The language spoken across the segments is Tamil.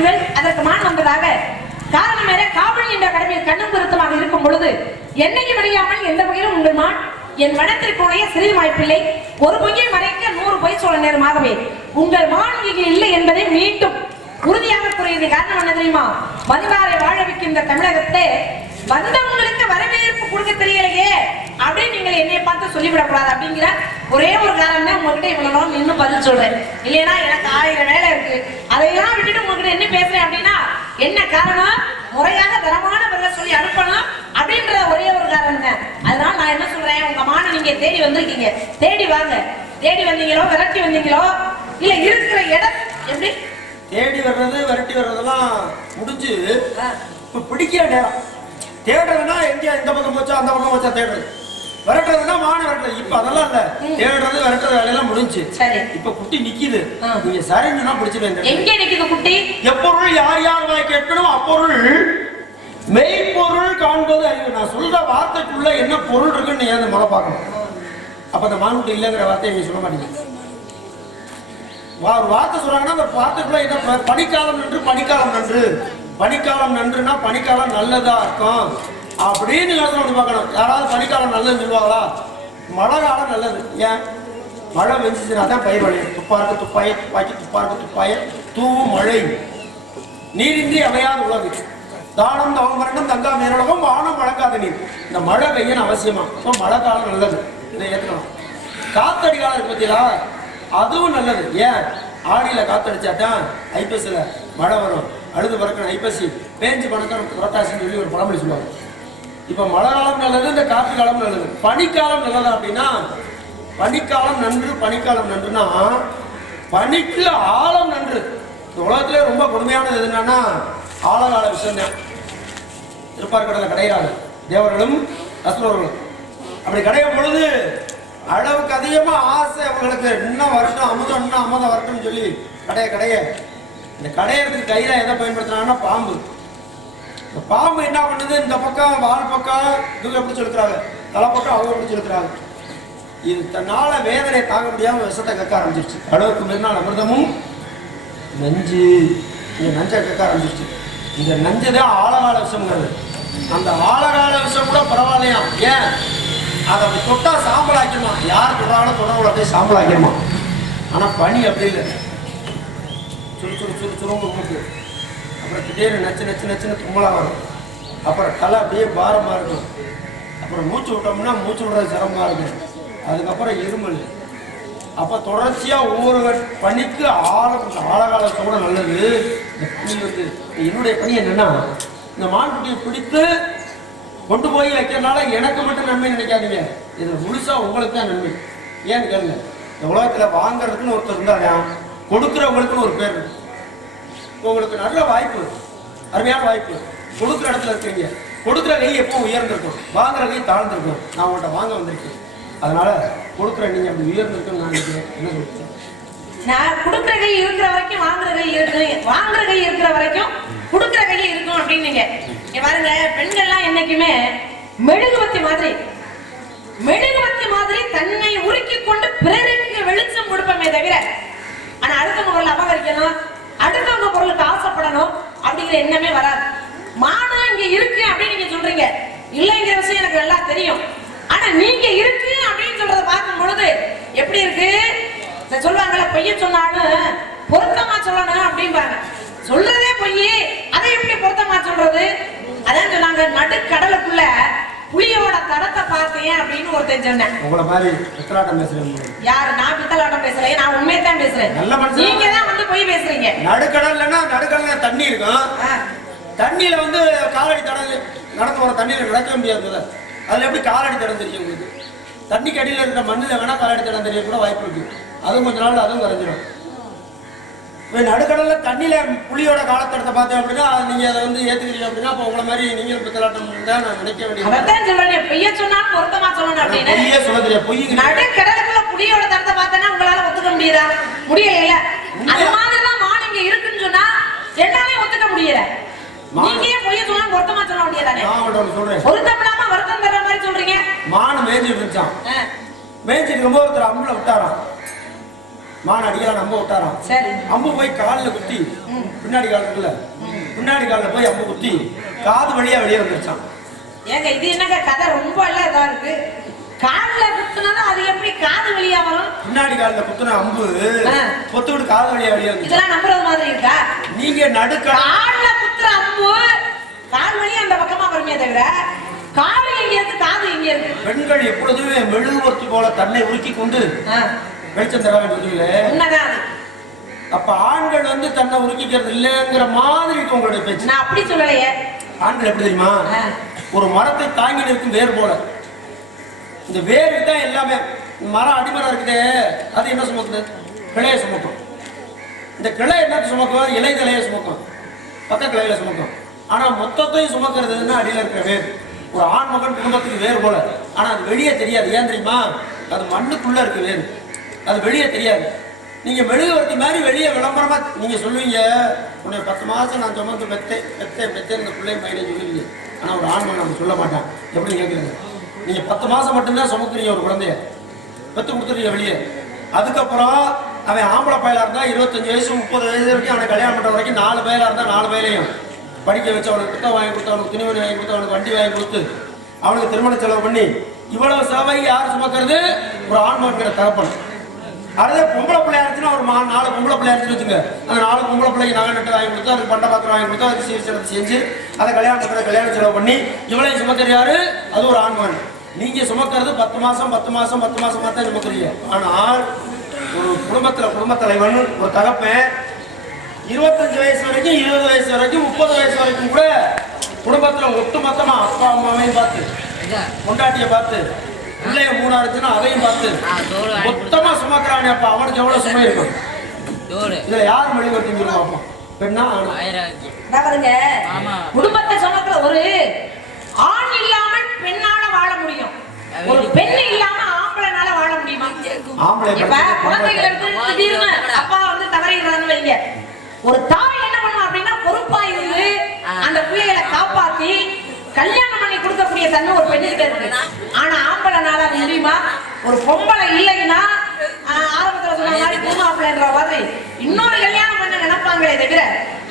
சொன்னீர்கள். அதற்கு மான் வந்ததாக காரணம் வேற. காவல் என்ற கடமையில் கண்ணும் கருத்துமாக இருக்கும் பொழுது என்னையும் அறியாமல் எந்த வகையிலும் உங்கள் மான் என் வனத்திற்குடைய சிறிது வாய்ப்பில்லை. ஒரு பொய்யை மறைக்க 100 பொய் சொல்ல நேரமாகவே உங்கள் மான் இங்கே இல்லை என்பதை மீண்டும் உறுதியாக கூறியது. காரணம் என்ன தெரியுமா? மதிவாரை வாழ வைக்கின்ற தமிழகத்தை வந்தவங்களுக்கு வரவேற்பு கொடுக்க தெரியலையே அப்படின்னு நீங்கள் என்னைய பார்த்து சொல்லிவிடக்கூடாது அப்படிங்கிற ஒரே ஒரு காரணம் தான் உங்ககிட்ட இவ்வளவு இன்னும் பதில் சொல்றேன். இல்லைன்னா எனக்கு 1000 வேலை இருக்கு, அதையெல்லாம் விட்டுட்டு உங்ககிட்ட என்ன பேசுறேன் அப்படின்னா என்ன காரணம்? முறையாக தரமான பதில சொல்லி அனுப்பணும் அப்படின்ற ஒரே ஒரு காரணம் தான். அதனால நான் என்ன சொல்றேன், உங்க மான நீங்க தேடி வந்திருக்கீங்க, தேடி வாங்க. தேடி வந்தீங்களோ விரட்டி வந்தீங்களோ இல்ல இருக்கிற இடம் எப்படி தேடி வர்றது விரட்டி வர்றதெல்லாம் முடிஞ்சு இப்ப பிடிக்கிற நேரம். தேடுறதுன்னா எங்க இந்த பக்கம் போச்சா அந்த பக்கம் போச்சா தேடுறது, விரட்டுறதுன்னா மான விரட்டுறது. இப்ப அதெல்லாம் இல்ல, தேடுறது விரட்டுறது வேலையெல்லாம் முடிஞ்சு. இப்ப குட்டி நிக்குது, நீங்க சரிஞ்சுனா பிடிச்சிருங்க. எங்க நிக்குது குட்டி? எப்பொருள் யார் யார் வாய் கேட்கணும் அப்பொருள் மெய்ப்பொருள் காண்பது அறிவு. நான் சொல்ற வார்த்தைக்குள்ள என்ன பொருள் இருக்குன்னு நீங்க முறை பார்க்கணும். அப்ப அந்த மான்குட்டி இல்லைங்கிற வார்த்தையை நீங்க சொல்ல மாட்டீங்க. ஒரு வார்த்தை சொல்றாங்கன்னா அந்த வார்த்தைக்குள்ள என்ன? பனிக்காலம் நன்று பனிக்காலம் நன்று. பனிக்காலம் நன்றுனா பனிக்காலம் நல்லதா இருக்கும் அப்படின்னு யோசனை பண்ணி பார்க்கணும். யாராவது பனிக்காலம் நல்லதுன்னு சொல்லுவாங்களா? மழை காலம் நல்லது. ஏன்? மழை வெஞ்சிச்சுனா தான் பயிர் விளையும். துப்பாருக்கு துப்பாய துப்பாக்கி துப்பாருக்கு துப்பாய தூவும் மழை. நீரின்றி அமையாத உலகு. தானம் தவமரணம் தங்கா மேலோகம் வானம் வழங்காத நீர். இந்த மழை பெய்யணும் அவசியமா. இப்போ மழை காலம் நல்லது, இதை ஏற்கணும். காத்தடி காலம் இருக்கு பார்த்தீங்களா, அதுவும் நல்லது. ஏன்? ஆடியில காத்தடிச்சாதான் ஐப்பசில மழை வரும். அழுது பறக்கணும் ஐப்பசி, பேஞ்சு பணக்கம் புரட்டாசின்னு சொல்லி ஒரு பழமொழி சொல்லுவாங்க. இப்ப மழை காலம் நல்லது, இந்த காற்று காலம் நல்லது. பனிக்காலம் நல்லதா அப்படின்னா பனிக்காலம் நன்று பனிக்காலம் நன்றுனா பனிக்கு ஆழம் நன்று. இந்த உலகத்திலே ரொம்ப கொடுமையானது எதுனா ஆழகால விஷயம் தான். திருப்பார்கடலை கடையிறாங்க தேவர்களும் அசுரர்களும். அப்படி கடையும் பொழுது அளவுக்கு அதிகமா ஆசை அவங்களுக்கு, இன்னும் வரட்டும் அமுதம், இன்னும் அமுதம் வரட்டும்னு சொல்லி கடைய இந்த கடையறதுக்கு கையில எதை பயன்படுத்தினாங்கன்னா பாம்பு. இந்த பாம்பு என்ன பண்ணுது? இந்த பக்கம் வால் பக்கம் இவங்க எப்படி சொல்லுறாங்க, தலை பக்கம் அவங்க எப்படி சொல்லுறாங்க. இது தன்னால வேதனை தாங்க முடியாம விஷத்தை கக்க ஆரம்பிச்சிருச்சு. அளவுக்கு மீறினால் அமிர்தமும் நஞ்சு. இந்த நஞ்சை கக்க ஆரம்பிச்சிருச்சு. இந்த நஞ்சுதான் ஆழகால விஷம்ங்கிறது. அந்த ஆழகால விஷம் கூட பரவாயில்லையா? ஏன்? அதை அப்படி தொட்டா சாம்பல் ஆக்கிடுமா. யார் தொடாலும் தொடர்புல அப்படியே சாம்பல் ஆக்கிடுமா. ஆனா பனி அப்படி இல்லை, சுறு சுறு சுறு சுருங்க மூக்கு. அப்புறம் திடீர்னு நச்சு நச்சு நச்சுன்னு தும்மலா வரும். அப்புறம் தலை அப்படியே பாரமா இருக்கும். அப்புறம் மூச்சு விட்டோம்னா மூச்சு விடுறது சிரமமா இருக்கும். அதுக்கப்புறம் இருமல். அப்ப தொடர்ச்சியா ஒவ்வொரு பனிக்கு ஆழகாலத்தை கூட நல்லது. இந்த பனி வந்து என்னுடைய பணி என்னன்னா, இந்த மான்குட்டியை பிடித்து கொண்டு போய் வைக்கிறதுனால எனக்கு மட்டும் நன்மை நினைக்காதீங்க, இது முழுசா உங்களுக்கு தான் நன்மை. ஏன்னு கேளுங்க, இந்த உலகத்துல வாங்குறதுக்குன்னு ஒருத்தர் இருந்தாங்க, கொடுக்குறவங்களுக்குன்னு ஒரு பேர் இருக்கு. உங்களுக்கு நல்ல வாய்ப்பு, அருமையான வாய்ப்பு. கொடுக்குற இடத்துல இருக்கீங்க. கொடுக்குற கை எப்பவும் உயர்ந்திருக்கும், வாங்குற கை தாழ்ந்திருக்கும். நான் உங்கள்கிட்ட வாங்க வந்திருக்கேன், அதனால கொடுக்குற நீங்க அப்படி உயர்ந்திருக்குன்னு நான் நினைக்கிறேன். என்ன சொல்றேன்? நான் கொடுக்குற கை இருக்கிற வரைக்கும் வாங்குற கை இருக்கு, வாங்குற கை இருக்கிற வரைக்கும் கொடுக்குற கை இருக்கும் அப்படின்னு பாருங்க. பெண்கள்லாம் என்னைக்குமே மெழுகுவத்தி மாதிரி தன்னை உருக்கி கொண்டு பிறருக்கு வெளிச்சம் கொடுப்பமே தவிர, ஆனா அடுத்தவங்க பொருள் அபகரிக்கணும், அடுத்தவங்க பொருளுக்கு ஆசைப்படணும் அப்படிங்கிற எண்ணமே வராது. மானம் இங்க இருக்கு அப்படின்னு நீங்க சொல்றீங்க, இல்லைங்கிற விஷயம் எனக்கு நல்லா தெரியும். ஆனா நீங்க இருக்கு அப்படின்னு சொல்றத பார்க்கும் பொழுது எப்படி இருக்கு? சொல்லுவாங்கல்ல, பொய்ய சொன்னாலும் பொருத்தமா சொல்லணும் அப்படின்பாங்க. சொல்றதே பொய், அதை எப்படி பொருத்தமா சொல்றது? அதான் சொன்னாங்க, நடுக்கடலுக்குள்ள புலியோட தடத்தை பார்த்தேன் அப்படின்னு ஒருத்தன் சொன்னேன். உங்களை மாதிரி பித்தலாட்டம் பேசுறீங்க. யாரு? நான் பித்தலாட்டம் பேசுறேன், நான் உண்மையை தான் பேசுறேன். நீங்க தான் வந்து பொய் பேசுறீங்க. நடுக்கடல்னா நடுக்கடல்ல தண்ணி இருக்கும். தண்ணியில வந்து காலடி தடம் நடந்து வர தண்ணியில நடக்க முடியாது. அதுல எப்படி காலடி தடம் தெரியும் உங்களுக்கு? தண்ணிக்கு அடியில் இருக்கிற மண்ணில் வேணா காலடி தடம் தெரிய கூட வாய்ப்பு இருக்கு. அதுவும் கொஞ்ச நாள் அதுவும் கரைஞ்சிடும். நடுக்கடல்ல தண்ணியில புலியோட காலத்தடத்தை பார்த்தேன் அப்படின்னா நீங்க அதை வந்து ஏத்துக்கிறீங்க அப்படின்னா அப்ப உங்களை மாதிரி நீங்களும் பித்தலாட்டம் தான் நான் நினைக்க வேண்டியது. அதான் சொல்றேன், பொய்ய சொன்னாலும் பொருத்தமா சொல்லணும் அப்படின்னு. பொய்யே சொல்ல தெரியாது. பொய் நடுக்கடலுக்குள்ள புலியோட தடத்தை பார்த்தேன்னா உங்களால ஒத்துக்க முடியுதா? முடியல. அது மாதிரிதான் மான் இங்க இருக்குன்னு சொன்னா என்னாலே ஒத்துக்க முடியல. நீங்க ஏன் பொய்ய சொன்னாலும் பொருத்தமா சொல்ல முடியாதானே? நான் சொல்றேன், பொருத்தப்படாம வருத்தம் தர்ற மாதிரி சொல்றீங்க. மான் மேய்ஞ்சிட்டு இருந்துச்சான். மேய்ஞ்சிட்டு இருக்கும்போது ஒருத்தர் அம்புல விட்டாராம். மான் அடிக்கலாம் நம்ப விட்டாராம். சரி. அம்பு போய் காலில் குத்தி, பின்னாடி கால் இருக்குல்ல, பின்னாடி காலில் போய் அம்பு குத்தி காது வழியா வெளியே வந்துருச்சான். ஏங்க இது என்னங்க கதை ரொம்ப எல்லாம் இதா இருக்கு. கால்ல குத்துனதா அது எப்படி காது வழியா வரும்? பின்னாடி காலில் குத்துன அம்பு பொத்து விட்டு காது வழியா வெளியே வந்து. இதெல்லாம் நம்புறது மாதிரி இருக்கா? நீங்க நடுக்க கால்ல குத்துற அம்பு கால் வழியா அந்த பக்கமா வருமே தவிர காது எங்க இருக்கு காது எங்க இருக்கு? பெண்கள் எப்பொழுதுமே மெழுகுவர்த்தி போல தன்னை உருக்கி கொண்டு வெளிச்சம் தர வேண்டும். அப்ப ஆண்கள் வந்து தன்னை உருக்கிக்கிறது இல்லைங்கிற மாதிரி இருக்கு உங்களுடைய பேச்சு. நான் அப்படி சொல்லலையே. ஆண்கள் எப்படி தெரியுமா? ஒரு மரத்தை தாங்கி நிற்கும் வேர் போல. இந்த வேருக்கு தான் எல்லாமே. மரம் அடிமரம் இருக்குதே, அது என்ன சுமக்குது? கிளையை சுமக்கும். இந்த கிளை என்ன சுமக்கும்? இலை கிளையை சுமக்கும், பக்க கிளையில சுமக்கும். ஆனா மொத்தத்தையும் சுமக்கிறதுன்னா அடியில் இருக்கிற வேர். ஒரு ஆண் மகன் குடும்பத்துக்கு வேறு போல. ஆனா அது வெளியே தெரியாது. ஏன் தெரியுமா? அது மண்ணுக்குள்ள இருக்கு வேறு, அது வெளியே தெரியாது. நீங்க மெழுகுவர்த்தி மாதிரி வெளியே விளம்பரமா நீங்க சொல்லுவீங்க, உன்னை 10 மாசம் நான் சுமந்து பெத்தே இந்த பிள்ளை பையனை சொல்லுவீங்க. ஆனா ஒரு ஆண் மகன் நம்ம சொல்ல மாட்டான். எப்படி கேட்குறீங்க? நீங்க 10 மாசம் மட்டும்தான் சுமக்குறீங்க ஒரு குழந்தைய, பெத்து கொடுத்துறீங்க வெளியே. அதுக்கப்புறம் அவன் ஆம்பளை பயலா இருந்தா 25 வயசு 30 வயசு வரைக்கும் அவனை கல்யாணம் பண்ற வரைக்கும் 4 பயலா இருந்தா 4 பயலையும் படிக்க வச்சு அவனுக்கு புத்தகம் வாங்கி கொடுத்து, அவனுக்கு துணிமணி வாங்கி கொடுத்து, அவனுக்கு வண்டி வாங்கி கொடுத்து, அவனுக்கு திருமண செலவு பண்ணி இவ்வளவு செலவை யார் சுமக்கிறது? ஒரு ஆண்மகன் தகப்பன். அதே பொம்பளை பிள்ளையா இருந்துச்சுன்னா ஒரு 4 பொம்பளை பிள்ளையா இருந்துச்சு வச்சுங்க, அந்த 4 பொம்பளை பிள்ளைக்கு நகை நட்டு வாங்கி கொடுத்து, அதுக்கு பண்ட பாத்திரம் வாங்கி கொடுத்து, அதுக்கு சீர்திருத்தம் செஞ்சு அதை கல்யாணம் செலவு பண்ணி இவ்வளவு சுமக்கிறது யாரு? அது ஒரு ஆண்மகன். நீங்க சுமக்கிறது 10 மாசம் தான் சுமக்கிறீங்க. ஆனால் ஒரு குடும்ப தலைவன், ஒரு தகப்பன் 25 வயசு வரைக்கும் 20 வயசு வரைக்கும் 30 வயசு வரைக்கும் கூட குடும்பத்துல ஒட்டுமொத்தமா அப்பா அம்மாவையும் பார்த்து, பொண்டாட்டிய பார்த்து, பிள்ளைய 3 இருந்துச்சுன்னா அதையும் பார்த்து மொத்தமா சுமக்கிறானே. அப்ப அவனுக்கு எவ்வளவு சுமை இருக்கும்? இதுல யார் மெழுகுவர்த்தி பார்ப்போம்? பெண்ணா? குடும்பத்தை சுமக்கிற ஒரு ஆண் இல்லாமல் பெண்ணால வாழ முடியும், ஒரு பெண் இல்லாம ஆம்பளைனால வாழ முடியுமா? குழந்தைகள் இருந்து திடீர்னு அப்பா வந்து தவறிடுறான்னு வைங்க, ஒரு தாய் என்ன பண்ணும் அப்படின்னா பொறுப்பா இருந்து அந்த பிள்ளைகளை காப்பாத்தி கல்யாணம் பண்ணி கொடுக்கக்கூடிய தன்மை ஒரு பெண்ணுக்கு இருக்கு. ஆனா ஆம்பளைனால அது முடியுமா? ஒரு பொம்பளை இல்லைன்னா ஆரம்பத்துல சொன்ன மாதிரி பூமாப்பிள்ளைன்ற மாதிரி இன்னொரு கல்யாணம் பண்ண நினைப்பாங்களே தவிர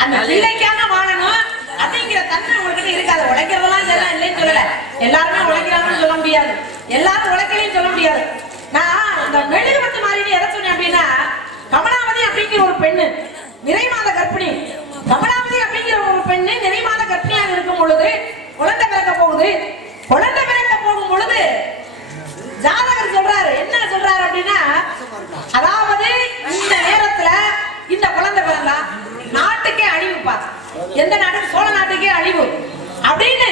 அந்த பிள்ளைக்காக வாழணும் அப்படிங்கிற தன்மை உங்ககிட்ட இருக்காது. உழைக்கிறதெல்லாம் இதெல்லாம் இல்லைன்னு சொல்லல, எல்லாருமே உழைக்கிறாங்கன்னு சொல்ல முடியாது, எல்லாரும் உழைக்கலையும் சொல்ல முடியாது. நான் இந்த மெழுகுவர்த்தி மாதிரி எதை சொன்னேன் அப்படின்னா, கமலாவதி அப்படிங்கிற ஒரு பெண்ணு நிறைமாத கர்ப்பிணி. கமலாவதி அப்படிங்கிற ஒரு பெண்ணு நிறைமாத கர்ப்பிணியாக இருக்கும் பொழுது குழந்தை பிறக்க போகுது. குழந்தை பிறக்க போகும் பொழுது ஜாதகர் சொல்றாரு, என்ன சொல்றாரு அப்படின்னா, அதாவது இந்த நேரத்துல இந்த குழந்தை பிறந்தா நாட்டுக்கே அழிவுப்பா, எந்த நாட்டுக்கு? சோழ நாட்டுக்கே அழிவு அப்படின்னு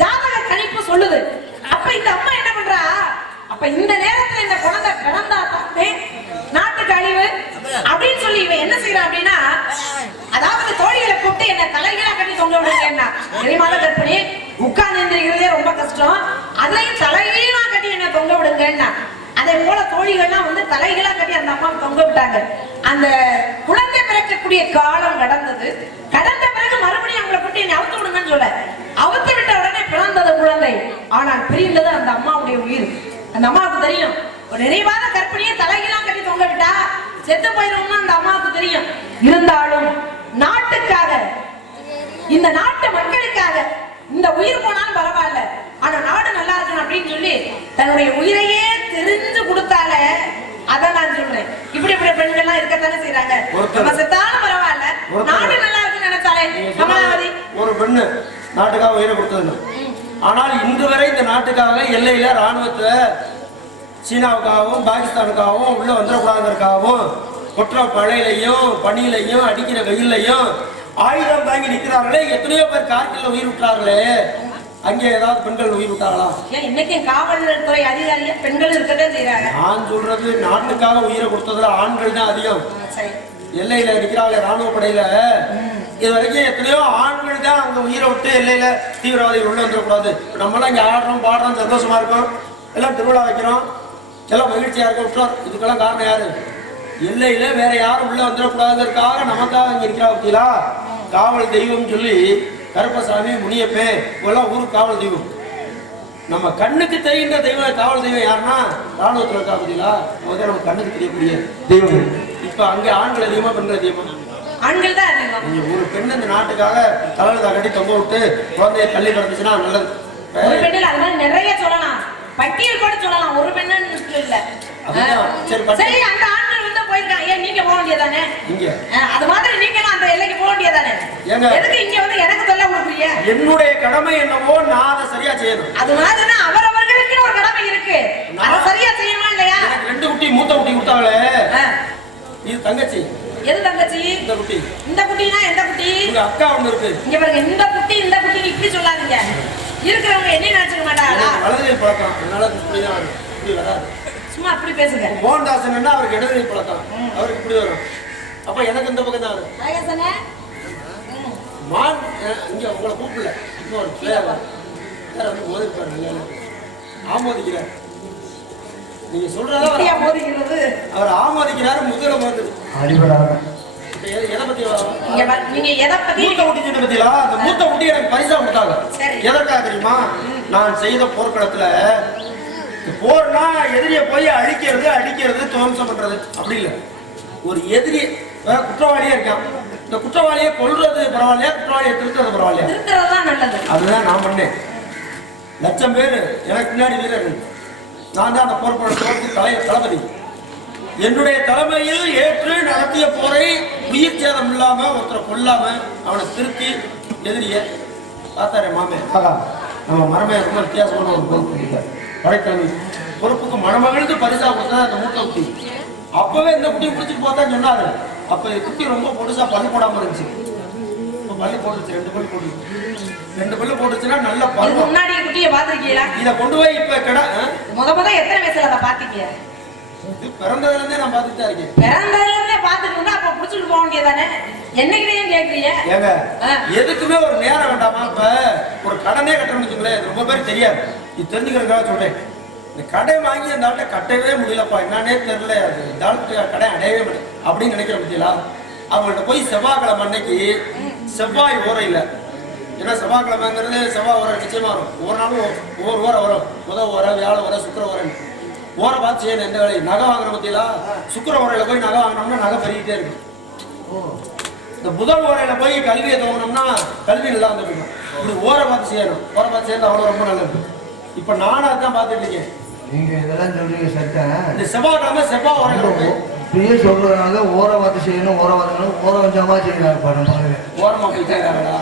ஜாதக கணிப்பு சொல்லுது. அப்ப இந்த அம்மா என்ன பண்றா, அப்ப இந்த நேரத்துல இந்த குழந்தை பிறந்தா நாட்டுக்கு அழிவு அப்படின்னு சொல்லி இவன் என்ன செய்யறான் அப்படின்னா, அதாவது தோழிகளை கூப்பிட்டு என்ன தலைகீழா கட்டி தொங்க விடுங்க, நிறைமாத கர்ப்பிணி உட்கார்ந்து எந்திரிக்கிறதே ரொம்ப கஷ்டம், அதுலயும் தலைகீழா கட்டி என்ன தொங்க விடுங்கன்னா, அதே போல தோழிகள்லாம் வந்து தலைகீழா கட்டி அந்த அம்மா தொங்க விட்டாங்க. அந்த குழந்தை பிறக்கக்கூடிய காலம் கடந்தது. கடந்த பிறகு மறுபடியும் அவங்களை கூட்டி என்ன அவுத்து விடுங்கன்னு சொல்ல, அவுத்து விட்ட உடனே பிறந்தது குழந்தை. ஆனால் பிரிந்தது அந்த அம்மாவுடைய உயிர். அந்த அம்மாவுக்கு தெரியும், ஒரு நிறைவாத கர்ப்பிணியை தலைகீழா கட்டி தொங்க விட்டா செத்து போயிடும்னு அந்த அம்மாவுக்கு தெரியும். இருந்தாலும் நாட்டுக்காக, இந்த நாட்டு மக்களுக்காக இந்த உயிர் போனாலும் பரவாயில்ல, ஆனா நாடு நல்லா இருக்கணும் அப்படின்னு சொல்லி தன்னுடைய உயிரையே தெரிஞ்சு கொடுத்தால. அதை நான் சொல்றேன், இப்படி பெண்கள்லாம் இருக்கத்தானே செய்யறாங்க. நம்ம செத்தாலும் பரவாயில்ல, நாடு நல்லா இருக்குன்னு நினைச்சாலே. கமலாவதி ஒரு பெண்ணு நாட்டுக்காக உயிரை கொடுத்தது. ஆனால் இன்று வரை இந்த நாட்டுக்காக எல்லையில ராணுவத்தை சீனாவுக்காகவும் பாகிஸ்தானுக்காகவும் உள்ள வந்துடக்கூடாதுக்காகவும் கொற்ற மழையிலையும் பனியிலையும் அடிக்கிற வெயிலையும் ஆயுதம் தாங்கி நிற்கிறார்களே. எத்தனையோ பேர் கார்கில்ல உயிர் விட்டார்களே, அங்கே ஏதாவது பெண்கள் உயிர் விட்டாங்களா? இன்னைக்கு காவல்துறை அதிகாரியா பெண்கள் இருக்கதே செய்யறாங்க. நான் சொல்றது நாட்டுக்காக உயிரை கொடுத்ததுல ஆண்கள் தான் அதிகம். எல்லையில இருக்கிறாங்களே ராணுவ படையில, இது வரைக்கும் எத்தனையோ ஆண்கள் தான் அங்க உயிரை விட்டு எல்லையில தீவிரவாதிகள் உள்ள வந்துடக்கூடாது. நம்மளாம் இங்க ஆடுறோம் பாடுறோம் சந்தோஷமா இருக்கோம், எல்லாம் திருவிழா வைக்கிறோம், எல்லாம் மகிழ்ச்சியா இருக்க விட்டுறோம். இதுக்கெல்லாம் காரணம் யாரு? எல்லையில வேற யாரும் உள்ள வந்துடக்கூடாதுங்கிறதுக்காக நமக்காக இங்க இருக்கிறா பத்தியா காவல் தெய்வம் சொல்லி கருப்பசாமி முனியப்பே இவெல்லாம் ஊருக்கு காவல் தெய்வம். நம்ம கண்ணுக்கு தெரிகின்ற தெய்வம் காவல் தெய்வம் யாருன்னா ராணுவத்தில் இருக்கா பார்த்தீங்களா அவங்க நம்ம கண்ணுக்கு தெரியக்கூடிய தெய்வம். இப்ப அங்க ஆண்கள் அதிகமா பெண்கள் அதிகமா? ஆண்கள் தான் அதிகம். நீங்க ஒரு பெண் இந்த நாட்டுக்காக தலையில கட்டி தொங்க விட்டு குழந்தைய தள்ளி கிடந்துச்சுன்னா நல்லது. ஒரு பெண்ணில் அது மாதிரி நிறைய சொல்லலாம், பட்டியல் கூட சொல்லலாம், ஒரு பெண்ணு இல்ல. சரி, அந்த ஆண்கள் வந்து போயிருக்காங்க, ஏன் நீங்க போக வேண்டியதானே? அது மாதிரி நீங்களும் அந்த எல்லைக்கு போக வேண்டியதானே? எதுக்கு இங்க வந்து எனக்கு சொல்ல கொடுக்குறீங்க? என்னுடைய கடமை என்னவோ நான் அதை சரியா செய்யணும். அது மாதிரி அவரவர்களுக்கு ஒரு கடமை இருக்கு, அதை சரியா செய்யணுமா இல்லையா? எனக்கு 2 குட்டி, மூத்த குட்டி கொடுத்தாங்களே, இது தங்கச்சி. எது தங்கச்சி? இந்த குட்டி. இந்த குட்டினா எந்த குட்டி? உங்க அக்கா ஒண்ணு இருக்கு. இங்க பாருங்க, இந்த குட்டி இப்படி சொல்லாதீங்க. இருக்கிறவங்க என்ன நினைச்சுக்க மாட்டாங்களா? வலதுகை பழக்கம், அதனால இப்படி தான் வரும். இப்படி வராது. சும்மா அப்படி பேசுங்க. மோகன்தாசன் என்ன அவருக்கு இடதுகை பழக்கம், அவருக்கு இப்படி வரும். அப்ப எனக்கு இந்த பக்கம் தான் வரும். நாகேசனே மான் இங்க உங்களை கூப்பிடல, இன்னொரு பிளேயர் வேற வந்து மோதிருப்பாரு. இல்ல ஆமோதிக்கிறார். நீங்க சொல்றதா மோதிக்கிறது, அவர் ஆமோதிக்கிறாரு. முதல்ல மோதுது அடிபடாம. எதை பத்தி நீங்க எதை பத்தி மூத்த குட்டி சொன்ன பத்தியா? அந்த மூத்த குட்டி எனக்கு பரிசா கொடுத்தாங்க. எதற்காக தெரியுமா? நான் செய்த போர்க்களத்துல போர்னா எதிரியை போய் அடிக்கிறது துவம்சம் பண்றது அப்படி இல்லை. ஒரு எதிரி குற்றவாளியே இருக்கான், இந்த குற்றவாளியை கொல்றது பரவாயில்லையா, குற்றவாளியை திருத்துறது பரவாயில்லையா? திருத்துறதுதான் நல்லது. அதுதான் நான் பண்ணேன். 1,00,000 பேர் எனக்கு பின்னாடி வீரர்கள். நான் தான் அந்த போர்க்களத்துக்கு தளபதி. என்னுடைய தலைமையில் ஏற்று நடத்திய போரை உயிர் சேதம் இல்லாம ஒருத்தரை கொல்லாம அவனை திருத்தி எதிரிய பார்த்தாரு மாமே. நம்ம மரமே ரொம்ப வித்தியாசமான ஒரு பொறுப்பு படைத்தலைமை பொறுப்புக்கு மணமகிழ்ந்து பரிசா கொடுத்தா அந்த மூத்த குட்டி. அப்பவே இந்த குட்டி பிடிச்சிட்டு போத்தான்னு சொன்னாரு. அப்ப குட்டி ரொம்ப பொடுசா பல்லு போடாம இருந்துச்சு. பல்லு போட்டுச்சு, 2 பல்லு போட்டுச்சு. 2 பல்லு போட்டுச்சுன்னா நல்ல பல்லு. முன்னாடி குட்டியை பாத்திருக்கீங்களா? இதை கொண்டு போய் இப்ப கடை முத எத்தனை வயசுல அதை பாத்தீங்க? பிறந்ததுல இருந்தே நான் பாத்துட்டு தான் இருக்கேன். பிறந்ததுல இருந்தே பாத்துட்டு இருந்தா அப்ப புடிச்சிட்டு போக வேண்டியதானே? என்னைக்குன்னு கேக்குறீங்க? ஏங்க எதுக்குமே ஒரு நேரம் வேண்டாமா? இப்ப ஒரு கடனே கட்டணும்னு வச்சுங்களேன், ரொம்ப பேர் தெரியாது. இது தெரிஞ்சுக்கிறதுக்காக சொல்றேன். இந்த கடை வாங்கி அந்த ஆள்கிட்ட கட்டவே முடியலப்பா, என்னன்னே தெரியல, இந்த ஆளுக்கு கடை அடையவே முடியல அப்படின்னு நினைக்கிற பத்தியா? அவங்கள்ட்ட போய் செவ்வாய்க்கிழமை அன்னைக்கு செவ்வாய் ஓரை இல்லை. ஏன்னா செவ்வாய்க்கிழமைங்கிறது செவ்வாய் ஓரை நிச்சயமா வரும். ஒவ்வொரு நாளும் ஒவ்வொரு ஓரை வரும். முதல் ஓரை, வியாழ ஓரை, சுக்கிர ஓரைன்னு ஓரை பார்த்து செய்யணும். எந்த வேலையும் நகை வாங்குற பத்தியா? சுக்கிர ஓரையில போய் நகை வாங்கினோம்னா நகை பெருகிட்டே இருக்கு. இந்த புதன் ஓரையில போய் கல்வியை துவங்கினோம்னா கல்வி நல்லா வந்துருக்கும். இப்படி ஓரை பார்த்து செய்யணும். ஓரை பார்த்து செய்யறது அவ்வளோ ரொம்ப நல்லது. இப்ப நானும் அதான் பார்த்துட்டு இருக்கேன். நீங்க இதெல்லாம் சொல்றீங்க சட்டம். இந்த செவ்வாய்க்கிழமை செவ்வாய் ஓரையில போய் இப்படியே சொல்றதுனால ஓரை பார்த்து செய்யணும், ஓரை வரணும், ஓரை வஞ்சமா செய்யறாங்க. ஓரமா போய் செய்யறாங்களா?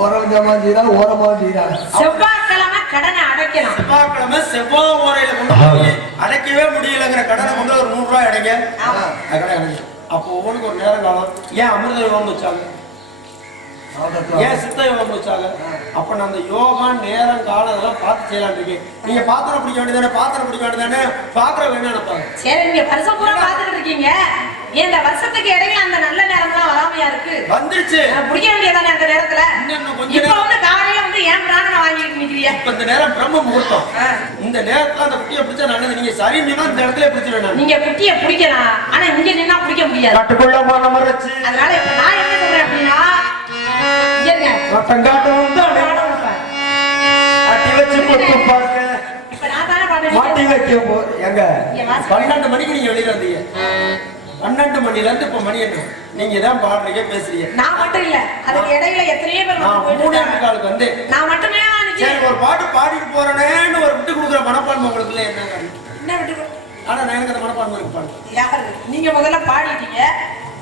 ஓரை வஞ்சமா செய்யறாங்க, ஓரமா செய்யறாங்க. செவ்வாய்க்கிழமை கடனை அடைக்கணும். செவ்வாய்க்கிழமை செவ்வாய் ஓரையில கொண்டு போய் அடைக்கவே முடியலங்கிற கடனை கொண்டு ஒரு 100 ரூபாய் அடைங்க. கடை அடைங்க. அப்போ ஒவ்வொன்றுக்கு ஒரு நேரம் காலம். ஏன் அமிர்த யோகம் வச்சாங்க? ஏன் சித்த யோகம் வச்சாங்க? அப்ப நான் அந்த யோகா நேரம் காலம் அதெல்லாம் பார்த்து செய்யலாம் இருக்கேன். நீங்க பாத்திரம் பிடிக்க வேண்டியதானே? பாத்திரம் பிடிக்க வேண்டியதானே? பாத்திரம் வேணும் நினைப்பாங்க. சரி, நீங்க வருஷம் பூரா பாத்துக்கிட்டு இருக்கீங்க, இந்த வருஷத்துக்கு இடையில அந்த நல்ல நேரம் எல்லாம் வராமையா இருக்கு? வந்துருச்சு. பிடிக்க வேண்டியதானே அந்த நேரத்துல? இப்ப வந்து காலையில வந்து ஏன் பிராணனை வாங்கிட்டு நிக்கிறீங்க? இப்ப இந்த நேரம் பிரம்ம முகூர்த்தம். இந்த நேரத்துல அந்த குட்டியை பிடிச்சா நல்லது. நீங்க சரின்னு சொன்னா இந்த இடத்துல பிடிச்சிடணும். நீங்க குட்டியை பிடிக்கலாம், ஆனா இங்க நின்னா பிடிக்க முடியாது. கட்டுக்குள்ள மனம் வச்சு. அதனால இப்ப நான் என்ன சொல்றேன் அப்படின்னா, மாட்டி வைக்க எங்க 12 மணிக்கு நீங்க வெளியில வந்தீங்க. 12 மணில இருந்து இப்ப மணி என்ன? நீங்க தான் பாடுறீங்க, பேசுறீங்க. நான் மட்டும் இல்ல, அதுக்கு இடையில எத்தனையோ பேர் மூணாளுக்கு வந்து நான் மட்டுமே சரி ஒரு பாட்டு பாடிட்டு போறேன்னு ஒரு விட்டு கொடுக்குற மனப்பான்மை உங்களுக்கு இல்ல? என்ன விட்டு? ஆனா நான் எனக்கு அந்த மனப்பான்மை இருக்கு. பாடு யாரு? நீங்க முதல்ல பாடிட்டீங்க,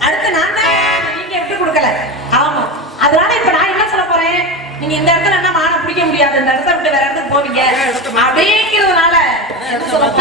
அடுத்து நான் தான் நீங்க விட்டு கொடுக்கல. ஆமா, அதனால இப்ப நான் என்ன சொல்ல போறேன், நீங்க இந்த இடத்துல என்ன மான பிடிக்க முடியாது, இந்த இடத்த விட்டு வேற இடத்துக்கு போவீங்க அப்படிங்கிறதுனால என்ன சொல்ல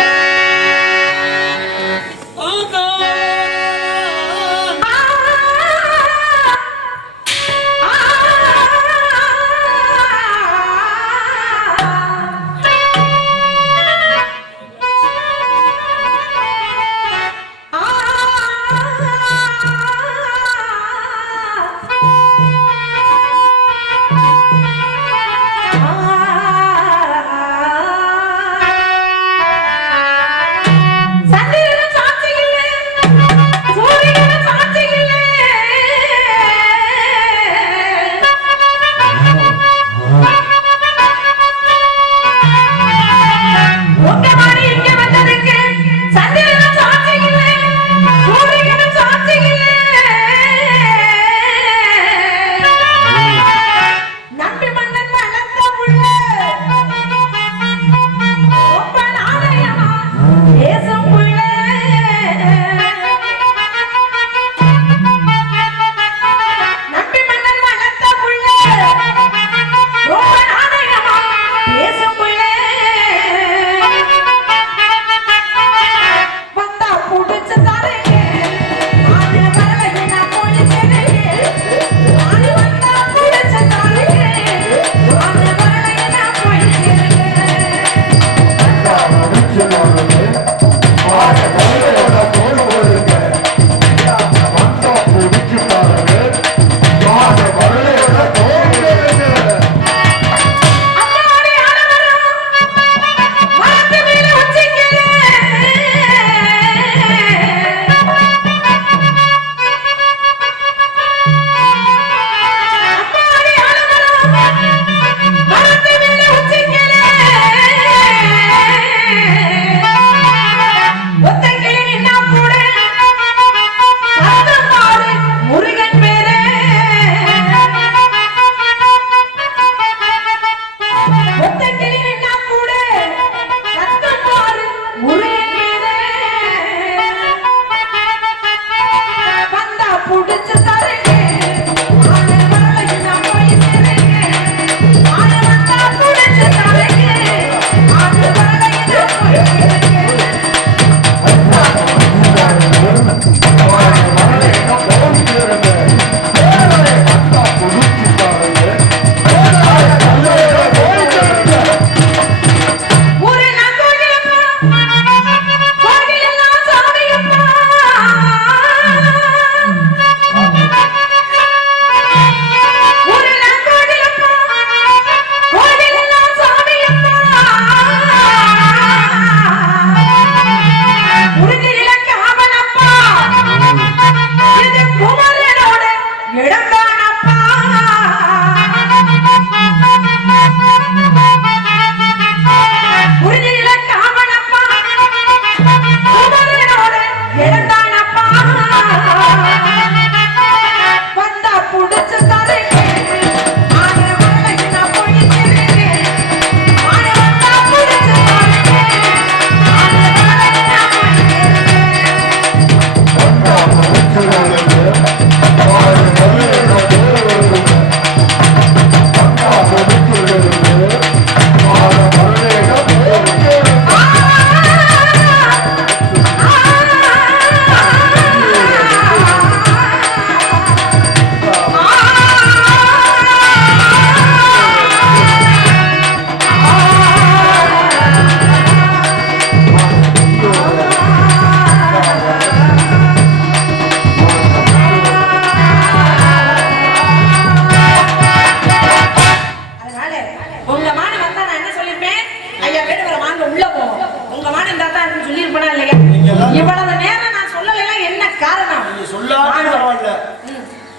எல்லாம் இவ்வளவு நேரம் நான் சொல்லலைன்னா என்ன காரணம்? நீங்க சொல்லாட்டி பரவாயில்ல,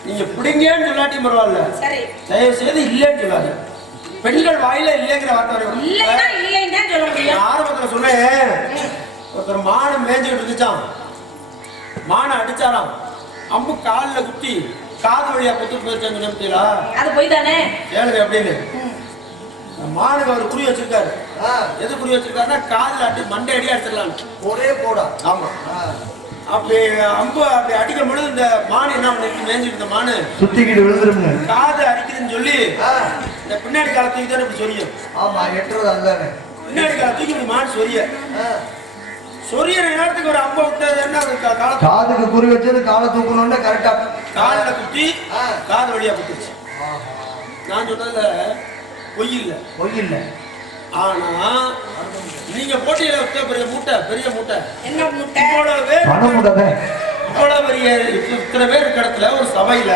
நீங்க பிடிங்கன்னு சொல்லாட்டி பரவாயில்ல, சரி தயவு செய்து இல்லைன்னு சொல்லாது. பெண்கள் வாயில இல்லைங்கிற வார்த்தை வரும். இல்லைன்னா இல்லைன்னு சொல்ல முடியும். ஆரம்பத்துல சொன்னேன், ஒருத்தர் மானை மேய்ஞ்சிட்டு இருந்துச்சான், மானை அடிச்சாராம், அம்பு காலில் குத்தி காது வழியா குத்து போயிருச்சான்னு நினைப்பீங்களா? அது போய் தானே ஏழுங்க அப்படின்னு மானுக்கு அவர் குறி வச்சிருக்காரு. எது குறி வச்சிருக்காருன்னா காலில் அடி மண்டை அடி அடிச்சிடலாம், ஒரே போடா. ஆமா, அப்படி அம்பு அப்படி அடிக்கும் பொழுது இந்த மானு என்ன பண்ணிட்டு மேய்ஞ்சிட்டு இருந்த மானு சுத்திக்கிட்டு விழுந்துருங்க. காது அடிக்குதுன்னு சொல்லி இந்த பின்னாடி காலை தூக்கி தானே இப்படி சொரியும். ஆமா, எட்டுறது அதுதானே. பின்னாடி காலை தூக்கி இப்படி மான் சொரிய சொரியற நேரத்துக்கு ஒரு அம்பை விட்டது என்ன, காதுக்கு குறி வச்சது காலை தூக்கணும்னு கரெக்டா காலில் குத்தி காது வழியா குத்துச்சு. நான் சொன்னதுல பொய் இல்லை, பொய் இல்லை. ஆனா நீங்க போட்டியில விட்ட பெரிய மூட்டை, பெரிய மூட்டை என்ன முட்டை? இவ்வளவு பேர், பணம் மூட்டை, இவ்வளவு பெரிய இத்தனை பேர் இருக்க இடத்துல ஒரு சபையில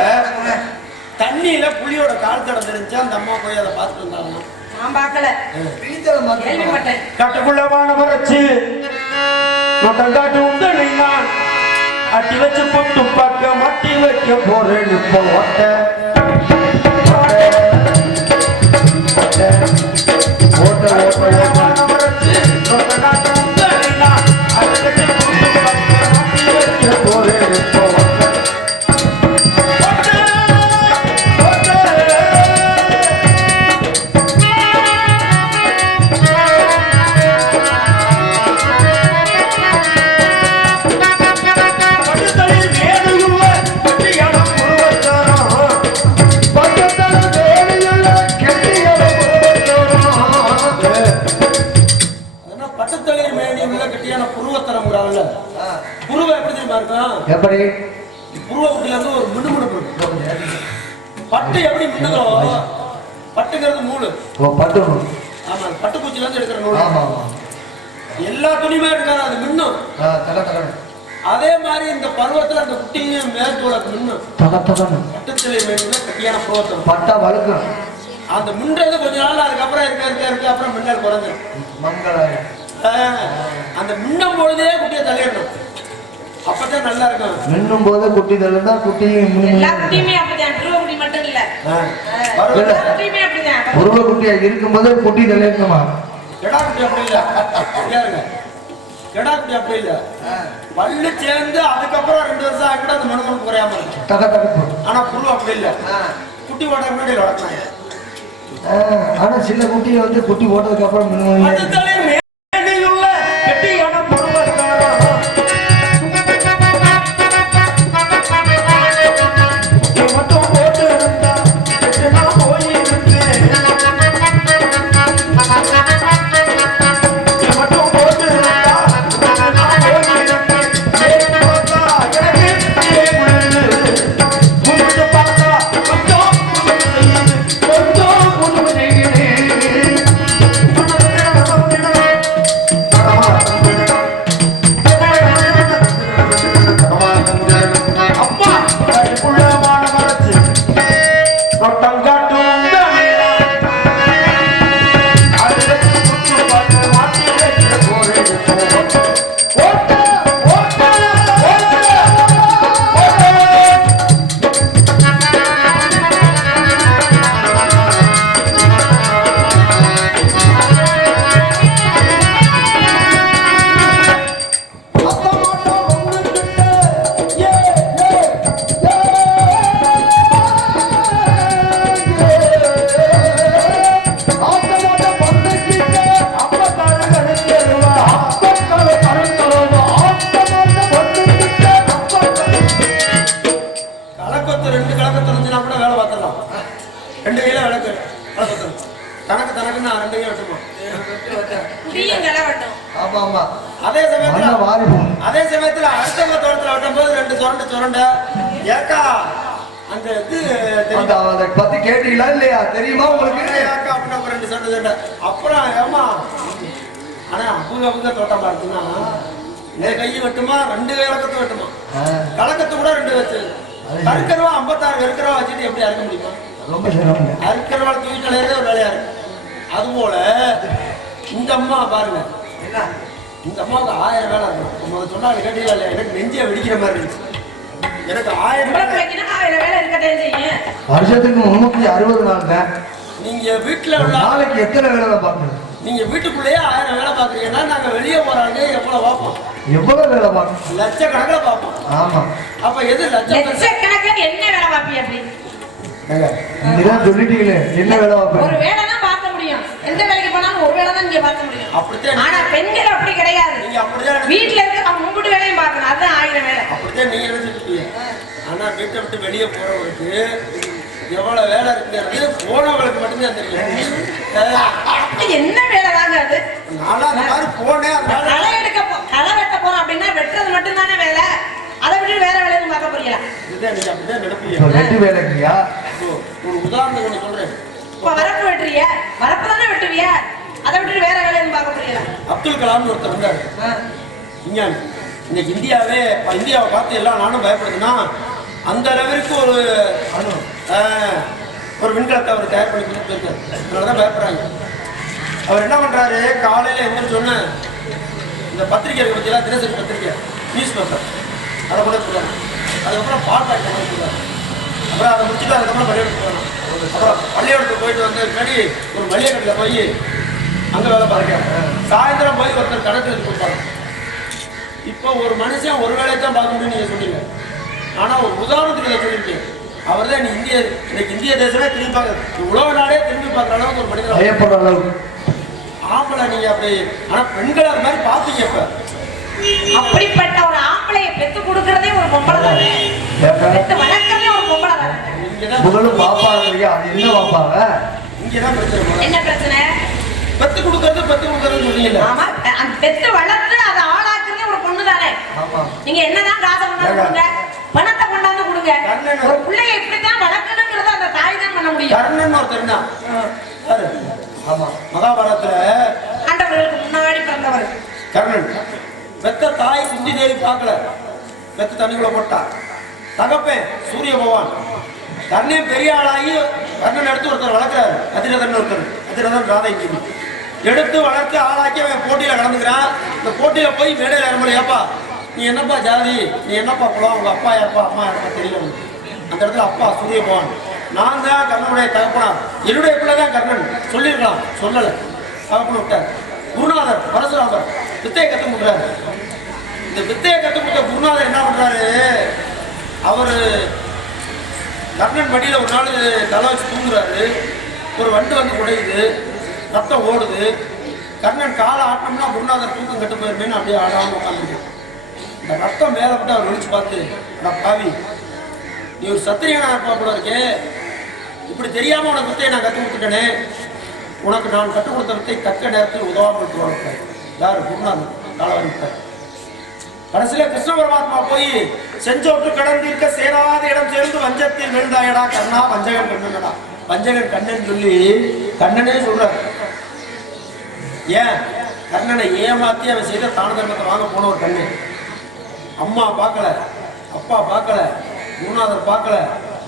தண்ணியில புலியோட கால் தடம் தெரிஞ்சா அந்த அம்மா போய் அதை பார்த்துட்டு இருந்தாங்க. நான் பார்க்கல, கேள்விப்பட்டேன். கட்டுக்குள்ளவான வரைச்சு நோட்டங்காட்டு உண்டனை நான் அட்டி வச்சு பொட்டு பார்க்க மாட்டி வைக்க போறேன். இப்போ ஓட்ட ஓட்ட ஓட்ட எப்படி புருவ குட்டில இருந்து ஒரு மினுமினுப்பு பட்டு எப்படி மின்னுதோ, பட்டுங்கிறது நூல். பட்டு. ஆமா, பட்டுப்பூச்சில இருந்து எடுக்கிற நூல். ஆமா ஆமா, எல்லா துணியுமே இருக்காது, அது மின்னும். அதே மாதிரி இந்த பருவத்துல அந்த குட்டியும் மேற்கோள் அது மின்னும். பட்டுத்தலை மேல கட்டியான புருவத்தம் பட்டா வழுக்கும். அந்த மின்றது கொஞ்ச நாள், அதுக்கப்புறம் இருக்க அப்புறம் மின்னல் குறைஞ்சிடும். அந்த மின்னும் பொழுதே குட்டியை தலையிடணும், அப்பதான் நல்லா இருக்கும். மின்னும் போது குட்டி தள்ளுனா குட்டி எல்லா குட்டியுமே அப்படிதான், புருவ குட்டி மட்டும் இல்ல, குட்டியுமே அப்படிதான். புருவ குட்டியா இருக்கும்போது குட்டி தள்ளிடணுமா? கெடா குட்டி அப்படி இல்ல, கெடா குட்டி அப்படி இல்ல, பல்லு சேர்ந்து அதுக்கப்புறம் 2 வருஷம் ஆகிட்டு அந்த மனுஷனுக்கு குறையாம இருக்கும். ஆனா புருவ அப்படி இல்ல, குட்டி ஓட முன்னாடி வளர்க்கணும். ஆனா சில குட்டியை வந்து குட்டி ஓட்டதுக்கு அப்புறம் மின்னுவாங்க. அதே சமயத்துல அடுத்த தோட்டத்துல வெட்டும்போது 2 சுரண்டை ஏக்கா அந்த இது அதை பத்தி கேட்டீங்களா இல்லையா? தெரியுமா உங்களுக்கு? ஏக்கா அப்படின்னா 2 சுரண்டை அப்புறம் ஏமா ஆனா அப்புங்க தோட்டமா இருக்குன்னா கையை வெட்டுமா 2 கலக்கத்தை வெட்டுமா, கலக்கத்தை கூட 2 வச்சு அறுக்கிறவா 56 இருக்கிறவா வச்சுட்டு எப்படி அறுக்க முடியுமா? ரொம்ப சிரமம். அறுக்கிறவா தூக்கிட்டு ஒரு வேலையா இருக்கு. அதுபோல இந்த அம்மா பாருங்க, இந்த அம்மாவுக்கு 1000 வேலை இருக்கும். முதல்ல சொன்னாங்க கேட்டீங்களா இல்லையா? எனக்கு நெஞ்சே வெடிக்கிற மாதிரி இருந்துச்சு. எனக்கு 1000 பொம்பளை பிள்ளைக்குன்னா 1000 வேலை இருக்கதே செய்யும். வருஷத்துக்கு 360 நாள் தான். நீங்க வீட்டுல உள்ள நாளைக்கு எத்தனை வேலை தான் பார்க்கணும்? நீங்க வீட்டுக்குள்ளேயே 1000 வேலை பாக்குறீங்கன்னா நாங்க வெளியே போறாங்க எவ்வளவு பார்ப்போம்? எவ்வளவு வேலை பார்க்கணும்? லட்சக்கணக்கில் பார்ப்போம். ஆமா. அப்ப எது லட்சக்கணக்கில் என்ன வேலை பார்ப்பீ அப்படி? நீதான் சொல்லிட்டீங்களே என்ன வேலை பார்ப்பேன்? ஒரு வேலை தான் பார்க்க முடியும். எந்த வேலைக்கு போனாலும் ஒரு வேலை தான் நீங்க பார்க்க முடியும். அப்படித்தான். ஆனா பெண்கள் அப்படி கிடையாது. நீங்க அப்படிதான் வீட்டுல இருக்க அவங்க முன்கூட்டி வேலையும் பார்க்கணும். அதுதான் 1000 வேலை. அப்படித்தான் நீங்க நினைச்சிருக்கீங்க. ஆனா வீட்டை விட்டு வெளியே போறவங்களுக்கு எவ்வளவு வேலை இருக்குங்கிறது போனவங்களுக்கு மட்டும்தான் தெரியும். என்ன வேலை தாங்க அது? நானும் அந்த மாதிரி போனேன். களை வெட்ட போறோம் அப்படின்னா வெட்டுறது மட்டும் தானே வேலை. அதை விட்டு வேற வேலையும் பார்க்க போறீங்களா? இதுதான் நீங்க அப்படிதான் நினைப்பீங்க. வெட்டி வேலைங்கயா? ஒரு உதாரணம் ஒண்ணு சொல்றேன். இப்ப வரப்பு வெட்டுறிய, வரப்பு தானே வெட்டுவிய, அதை விட்டு வேற வேலையும் பார்க்க போறீங்களா? அப்துல் கலாம்னு ஒருத்தர் இருந்தாரு, விஞ்ஞானி. இன்னைக்கு இந்தியாவை பார்த்து எல்லா நானும் பயப்படுதுன்னா அந்த அளவிற்கு ஒரு விண்கலத்தை அவர் தயார் பண்ணி கொடுத்து போயிருக்காரு. அதனாலதான் பயப்படுறாங்க. அவர் என்ன பண்றாரு, காலையில எந்திரிச்சோன்னு இந்த பத்திரிகை பற்றியெல்லாம், தினசரி பத்திரிகை, நியூஸ் பேப்பர் அதை கூட கொடுக்குறாங்க. அதுக்கப்புறம் பால் பாக்கெட் கொடுக்குறாரு. அப்புறம் அதை முடிச்சுட்டு அதுக்கப்புறம் பள்ளியோடத்துக்கு போகணும். அப்புறம் பள்ளியோடத்துக்கு போயிட்டு வந்து கடி ஒரு மளிகை கடையில் போய் அங்கே வேலை பார்க்க, சாயந்தரம் போய் ஒருத்தர் கணக்கு எடுத்து கொடுப்பாங்க. இப்போ ஒரு மனுஷன் ஒரு வேலையை தான் பார்க்க முடியும்னு நீங்கள் சொன்னீங்க. ஆனால் ஒரு உதாரணத்துக்கு இதை சொல்லியிருக்கீங்க. அவர் தான் இன்னைக்கு இந்திய தேசமே திரும்பி பார்க்க, உலக நாடே திரும்பி பார்க்குற அளவுக்கு ஒரு மனிதர் பயப்படுற அளவுக்கு. ஆம்பளை நீங்க அப்படி, ஆனா பெண்கள் அது மாதிரி பாத்தீங்க. இப்ப அப்படிப்பட்ட ஒரு ஆம்பளையை பெத்து கொடுக்கறதே ஒரு பொம்பளை தானே. பெத்து வளர்க்கறதே ஒரு பொம்பளை தானே. புகழும் பாப்பாங்க. அது என்ன பாப்பாங்க? இங்கதான் பிரச்சனை. என்ன பிரச்சனை? பெத்து கொடுக்கறது சொன்னீங்கல்ல. ஆமா, அந்த பெத்து வளர்த்து அதை ஆளாக்குறதே ஒரு பொண்ணு தானே. நீங்க என்னதான் காசை கொண்டாந்து கொடுங்க, பணத்தை கொண்டாந்து கொடுங்க, ஒரு பிள்ளையை இப்படித்தான் வளர்க்கணுங்கிறத அந்த தாய் தான் பண்ண முடியும். கர்ணன் ஒருத்தர் தான். ஆமா, மகாபாரதத்துல ஆண்டவர்களுக்கு முன்னாடி பிறந்தவர் கர்ணன். பெத்த தாய் குந்தி தேவி பார்க்கல, பெத்த தண்ணிக்குள்ள போட்டா. தகப்பேன் சூரிய பகவான். கர்ணன் பெரிய ஆளாகி கர்ணன் எடுத்து ஒருத்தர் வளர்க்கிறாரு, அதிரதன் ஒருத்தர், அதிரதன் ராதை எடுத்து வளர்த்து ஆளாக்கி அவன் போட்டியில கலந்துக்கிறான். இந்த போட்டியில போய் மேடையில் ஏறும்போது, ஏப்பா நீ என்னப்பா ஜாதி, நீ என்னப்பா குலம், உங்க அப்பா யாருப்பா அம்மா யாருப்பா தெரியும். அந்த இடத்துல அப்பா சூரிய பகவான், நான் தான் கர்ணனுடைய தகப்பனார், என்னுடைய பிள்ளைதான் கர்ணன் சொல்லிருக்கலாம், சொல்லலை, தகப்பன விட்டார். குருநாதர் பரசுராமர் வித்தையை கற்றுக் கொடுக்குறாரு. இந்த வித்தையை கற்றுக் கொடுத்த குருநாதர் என்ன பண்றாரு, அவரு கர்ணன் மடியில ஒரு நாள் தலை வச்சு தூங்குறாரு. ஒரு வண்டு வந்து உடையுது, ரத்தம் ஓடுது. கர்ணன் காலை ஆட்டம்னா குருநாதர் தூக்கம் கட்டு போயிருமேன்னு அப்படியே ஆடாமல் உட்காந்துருக்கேன். இந்த ரத்தம் மேலே விட்டு அவர் ஒழிச்சு பார்த்து, நான் பாவி, நீ ஒரு சத்திரியனா இருப்பா கூட இருக்கே, இப்படி தெரியாம உனக்கு வித்தையை நான் கற்றுக் கொடுத்துட்டேனே, உனக்கு நான் கற்றுக் கொடுத்த வித்தை தக்க நேரத்தில் உதவாமல் விட்டுருவாங்க. யார்? குருநாதர் காலை வரைப்பார். கடைசியில கிருஷ்ண பரமாத்மா போய் செஞ்சோட்டு கடந்திருக்க சேராத இடம் சேர்ந்து வஞ்சத்தில் விழுந்தாயடா கண்ணா, வஞ்சகன் கண்ணனடா, வஞ்சகன் கண்ணன் சொல்லி கண்ணனே சொல்றார். ஏன் கண்ணனை ஏமாத்தி அவன் செய்த தான தர்மத்தை வாங்க போன ஒரு கண்ணன். அம்மா பார்க்கல, அப்பா பார்க்கல, குருநாதர் பார்க்கல,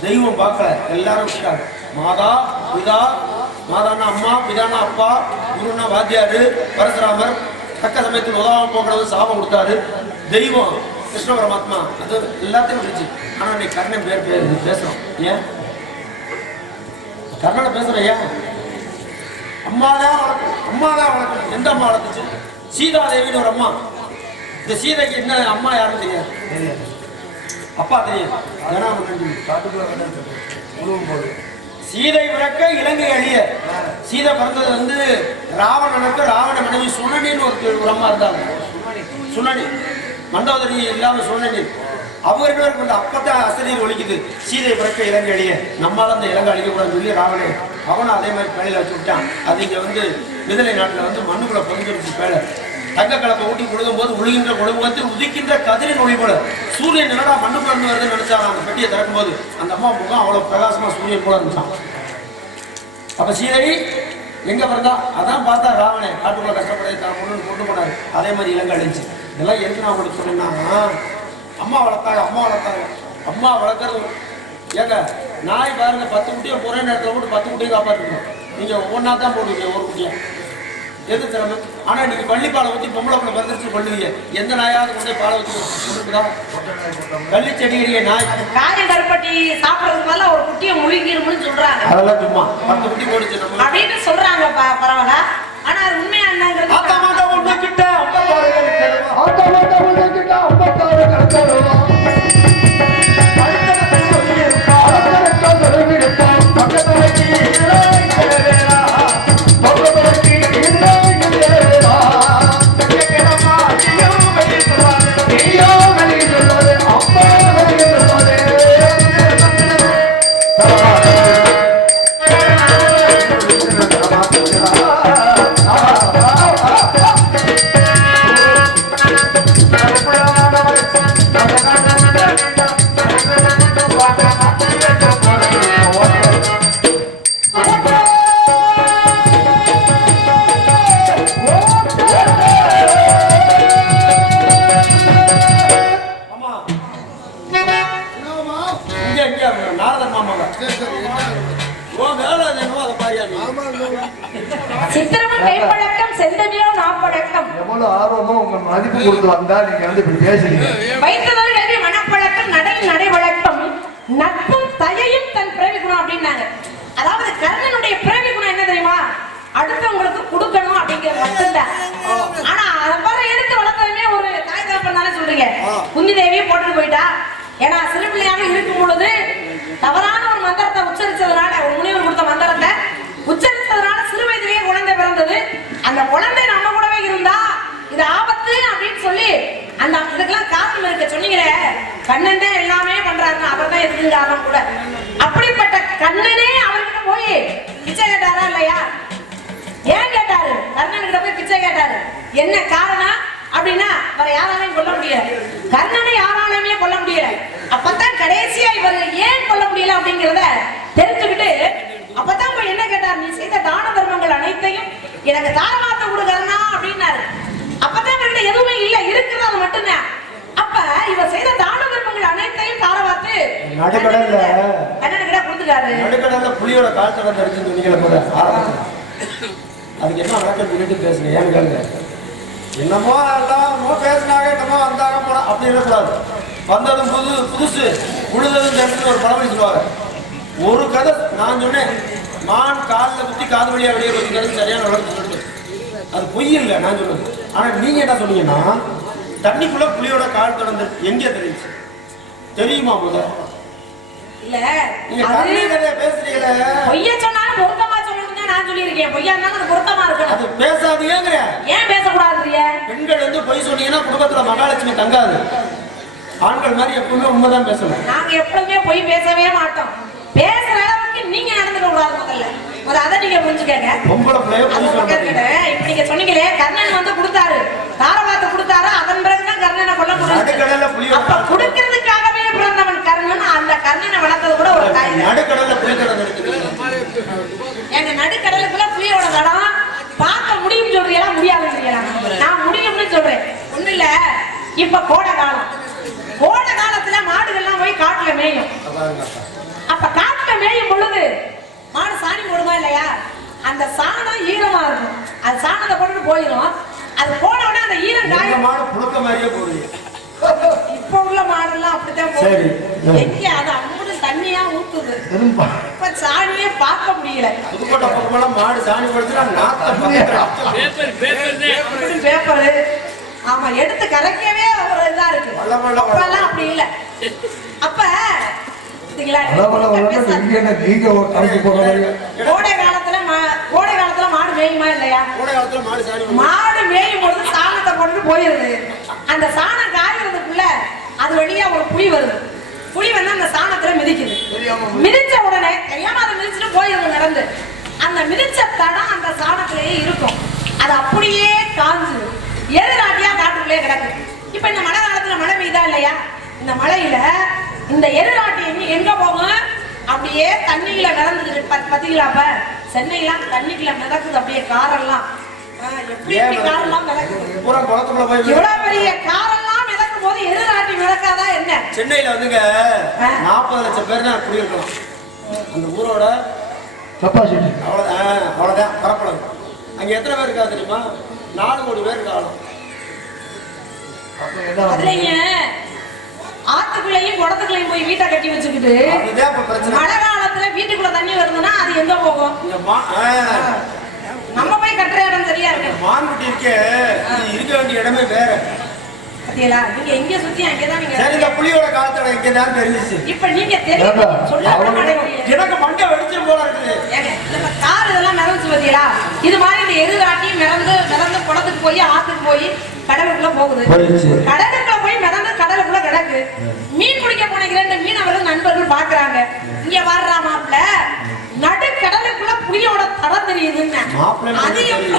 தெய்வம் பார்க்கல, எல்லாரும் விட்டாங்க. மாதா பிதா, மாதானா அம்மா, பிதானா அப்பா, குருனா வாத்தியாரு, பரசுராமர் தக்க சமயத்தில் உதவாமல் போகிறது சாபம் கொடுத்தாரு. தெய்வம் கிருஷ்ண பரமாத்மா, அது எல்லாத்தையும் விட்டுச்சு. ஆனால் நீ கர்ணன் பேர் பேசுறோம். ஏன் கர்ணனை பேசுறேன்? ஏன் அம்மாதான் வளர்க்கணும். எந்த அம்மா வளர்த்துச்சு? சீதாதேவின்னு ஒரு அம்மா. இந்த சீதைக்கு என்ன அம்மா யாரும் தெரியாது, அப்பா தெரியாது. சீதை பிறக்க இலங்கை அழிய, சீதை பிறந்தது வந்து ராவணனுக்கு ராவண மனைவி சுனனின்னு ஒரு அம்மா இருந்தாங்க. சுனனி மண்டோதரி இல்லாம சுனனி, அவருக்கு வந்து அப்பதான் அசரீர் ஒழிக்குது. சீதை பிறக்க இலங்கை அழிய, நம்மளால அந்த இலங்கை அழிக்கக்கூடாதுன்னு சொல்லி ராவணன் அவனும் அதே மாதிரி பேழையில வச்சு விட்டான். அது இங்க வந்து விடுதலை நாட்டில் வந்து மண்ணுக்குள்ள பொறிஞ்சிருச்சு பேழை. தங்க கலப்பை ஊட்டி கொடுக்கும் போது உழுகின்ற கொடுமுகத்தில் உதிக்கின்ற கதிரின் ஒளி போல சூரியன் என்னடா மண்ணுக்குள்ள இருந்து வருதுன்னு நினைச்சாங்க. அந்த பெட்டியை திறக்கும் போது அந்த அம்மா முகம் அவ்வளவு பிரகாசமா சூரியன் போல இருந்துச்சான். அப்ப சீதை எங்க பிறந்தா? அதான் பார்த்தா ராவணன் காட்டுக்குள்ள கஷ்டப்பட தான் பொண்ணு கொண்டு போனாரு. அதே மாதிரி இலங்கை அழிஞ்சு. இதெல்லாம் எதுக்கு நான் உங்களுக்கு சொன்னேன்னா, அம்மா வளர்த்தாங்க. அம்மா வளர்க்கறது ஏங்க, நாய் பாருங்க 10 குட்டியை போறேன் இடத்துல போட்டு 10 குட்டியை காப்பாற்றுக்கணும். நீங்க ஒவ்வொன்றா தான் போடுவீங்க, ஒரு குட்டியா எது திறமை? ஆனா நீங்க பள்ளிப்பாலை ஊத்தி பொம்பளை பிள்ளை பிறந்துச்சு பண்ணுவீங்க. எந்த நாயாவது கொண்டே பாலை ஊத்தி கொடுக்குதா? கள்ளி செடிகிறிய நாய் காயம் கருப்பட்டி சாப்பிடறதுக்கு மேல ஒரு குட்டியை முழுங்கிரும்னு சொல்றாங்க. அதெல்லாம் சும்மா 10 குட்டி போடுச்சு அப்படின்னு சொல்றாங்க. பரவாயில்ல. ஆனா அது உண்மையா என்னங்கிறது ஆத்தா மாட்டா ஒண்ணு கிட்ட 56 சித்திரமும் கைப்பழக்கம் செந்தமிழும் நாப்பழக்கம். எவ்வளவு ஆர்வமா உங்க மதிப்பு கொடுத்து வந்தா நீங்க வந்து இப்படி பேசுறீங்க. வைத்ததொரு கல்வி மனப்பழக்கம் நடை வழக்கம் நட்பும் தயையும் தன் பிறவி குணம் அப்படின்னாங்க. அதாவது கர்ணனுடைய பிறவி குணம் என்ன தெரியுமா? அடுத்தவங்களுக்கு கொடுக்கணும் அப்படிங்கிறது மட்டும்தான். ஆனா அவரை எடுத்து வளர்த்ததுமே ஒரு தாய் தகப்பன் தானே சொல்றீங்க. குந்தி தேவியை போட்டுட்டு போயிட்டா. ஏன்னா சிறு பிள்ளையாக இருக்கும் பொழுது தவறான ஒரு மந்திரத்தை உச்சரிச்சதுனால, ஒரு முனிவர் கொடுத்த மந்திரத்தை உச்சரிச்சதுனால சிறு வயதிலேயே குழந்தை பிறந்தது. அந்த குழந்தை நம்ம கூடவே இருந்தா இது ஆபத்து அப்படின்னு சொல்லி அந்த இதுக்கெல்லாம் காரணம் இருக்க சொன்னீங்களே. கண்ணன் தான் எல்லாமே பண்றாருன்னு அவர் தான் எதுக்கு காரணம் கூட. அப்படிப்பட்ட கண்ணனே அவர்கிட்ட போய் பிச்சை கேட்டாரா இல்லையா? ஏன் கேட்டாரு? கர்ணன் கிட்ட போய் பிச்சை கேட்டாரு. என்ன காரணம் அப்படின்னா வேற யாராலையும் கொல்ல முடியல. கர்ணனை யாராலையுமே கொல்ல முடியல. அப்பதான் கடைசியா இவர் ஏன் கொல்ல முடியல அப்படிங்கிறத தெரிஞ்சுக்கிட்டு அப்பதான் போய் என்ன கேட்டார்? நீ செய்த தான தர்மங்கள் அனைத்தையும் எனக்கு தாரமாத்த கொடுக்கறனா அப்படின்னாரு. அப்பதான் இவர்கிட்ட எதுவுமே இல்ல, இருக்கிறது அது மட்டும்தான். அப்ப இவர் செய்த தான தர்மங்கள் அனைத்தையும் தாரவாத்து நடுக்கடல்ல கண்ணனுக்கிட்ட கொடுத்துட்டாரு. நடுக்கடல்ல புலியோட கால் தடம் தரிச்சு சொன்னீங்களே போல அதுக்கு என்ன வழக்கம் சொல்லிட்டு பேசுங்க. ஏன்னு கேளுங்க. என்னமோ எல்லாமோ பேசினாங்க, என்னமோ வந்தாங்க போனா அப்படி இருக்கக்கூடாது. வந்ததும் புதுசு உழுததும் தெரிஞ்சு ஒரு பழமொழி சொல்லுவாங்க. ஒரு கதை நான் சொன்னேன், மான் காலில் குத்தி காது வழியா வெளியே வச்சுக்கிறது சரியான வளர்த்து சொல்லுது. அது பொய் இல்லை நான் சொல்லுது. ஆனா நீங்க என்ன சொன்னீங்கன்னா தண்ணிக்குள்ள புலியோட கால் தொடர்ந்து எங்கே தெரிஞ்சு தெரியுமா? முதல் இல்ல நீங்க கதையை பேசுறீங்களே. பொய்ய சொன்னாலும் பொருத்தமா சொல்லணும்னு நான் சொல்லியிருக்கேன். பொய்யா இருந்தாலும் அது பொருத்தமா இருக்கணும். அது பேசாதீங்க. ஏன் பேசக்கூடாதுங்க? பெண்கள் வந்து பொய் சொன்னீங்கன்னா குடும்பத்துல மகாலட்சுமி தங்காது. ஆண்கள் மாதிரி எப்பவுமே உண்மைதான் பேசணும். நாங்க எப்பவுமே பொய் பேசவே மாட்டோம். பேசுற அளவுக்கு நீங்க நடந்துக்க கூடாது. முதல்ல அதை நீங்க புரிஞ்சுக்கங்க. இப்ப நீங்க சொன்னீங்களே கர்ணன் வந்து கொடுத்தாரு, தாரவாத்து கொடுத்தாரு. அதன் பிறகுதான் கர்ணனை கொல்ல முடியும். அப்ப கொடுக்கிறதுக்காகவே பிறந்தவன் கர்ணன். அந்த கர்ணனை வளர்த்தது கூட ஒரு தாய். நடுக்கடல்ல புலிக்கடல் எங்க நடுக்கடலுக்குள்ள புலியோட தடம் பார்க்க முடியும் சொல்றீங்களா? முடியாதுன்னு சொல்றீங்களா? நான் முடியும்னு சொல்றேன். ஒண்ணு இல்ல, இப்ப கோடை காலம். கோடை காலத்துல மாடுகள்லாம் போய் காட்டுல மேயும். அப்ப காட்டுல மேயும் பொழுது மாடு சாணி போடுமா இல்லையா? அந்த சாணம் ஈரமா இருக்கும். அது சாணத்தை போட்டுட்டு போயிடும். அது போன உடனே அந்த ஈரம் காய மாடு புழுக்க மாதிரியே போடுது. இப்ப உள்ள மாடெல்லாம் அப்படித்தான் போகுது. எங்க அது அம்புடு தண்ணியா ஊத்துது. இப்ப சாணியே பார்க்க முடியல. புதுக்கோட்டை பக்கமெல்லாம் மாடு சாணி போடுச்சுன்னா பேப்பரு ஆமா எடுத்து கரைக்கவே ஒரு இதா இருக்கு. அப்பெல்லாம் அப்படி இல்ல. அப்ப கோடை காலத்துல மாடு மேயுமா இல்லையா? மாடு மேயும் பொழுது சாணத்தை போட்டு போயிருது. அந்த சாணம் காய்கிறதுக்குள்ள அது வழியா ஒரு புலி வருது. புலி வந்து அந்த சாணத்துல மிதிக்குது. மிதிச்ச உடனே தெரியாம அதை மிதிச்சுட்டு போயிருது நடந்து. அந்த மிதிச்ச தடம் அந்த சாணத்திலேயே இருக்கும். அது அப்படியே காஞ்சு எதிராட்டியா காட்டுக்குள்ளே கிடக்கு. இப்ப இந்த மழை காலத்துல மழை பெய்தா இல்லையா? இந்த மழையில இந்த எதிராட்டி எங்க போகும்? அப்படியே தண்ணியில நடந்துட்டு பத்திக்கலாப்ப சென்னையெல்லாம் தண்ணிக்குள்ள மிதக்குது. அப்படியே காரெல்லாம் காரெல்லாம் மிதக்குது. இவ்வளவு பெரிய காரெல்லாம் மிதக்கும் போது எதிராட்டி மிதக்காதா என்ன? சென்னையில வந்துங்க 40 லட்சம் பேர் தான் குடியிருக்கலாம். அந்த ஊரோட அவ்வளவுதான் பரப்பளவு. அங்க எத்தனை பேர் இருக்கா தெரியுமா? 4 கோடி பேர் இருக்காங்க. அப்ப என்ன அதுலங்க ஆத்துக்குள்ளேயும் குளத்துக்குள்ளேயும் போய் வீட்டை கட்டி வச்சுக்கிட்டு அதுதான் இப்ப பிரச்சனை. மழை காலத்துல வீட்டுக்குள்ள தண்ணி வருதுன்னா அது எங்க போகும்? நம்ம போய் கட்டுற இடம் சரியா இருக்கு. மான்குட்டி இருக்கே, இது இருக்க வேண்டிய இடமே வேற. பாத்தீங்களா? நீங்க எங்க சுத்தி அங்கதான் நீங்க. சரி, இந்த புலியோட காலத்துல இங்கதான் தெரிஞ்சிச்சு. இப்ப நீங்க தெரியும் எனக்கு மண்டை வெடிச்சிரும் போல இருக்குது. இந்த கார் இதெல்லாம் மிதந்துச்சு பாத்தீங்களா? இது மாதிரி இந்த எருதாட்டி மிதந்து குளத்துக்கு போய் ஆத்துக்கு போய் கடலுக்குள்ள போகுது. கடலுக்குள்ள போய் மிதந்து கடலுக்குள்ள கிடக்கு. மீன் பிடிக்க போன 2 மீனவர்கள் நண்பர்கள் பாக்குறாங்க. இங்க வர்றா மாப்பிள்ள, நடுக்கடலுக்குள்ள புலியோட தடம் தெரியுதுன்னு. அது எப்படி?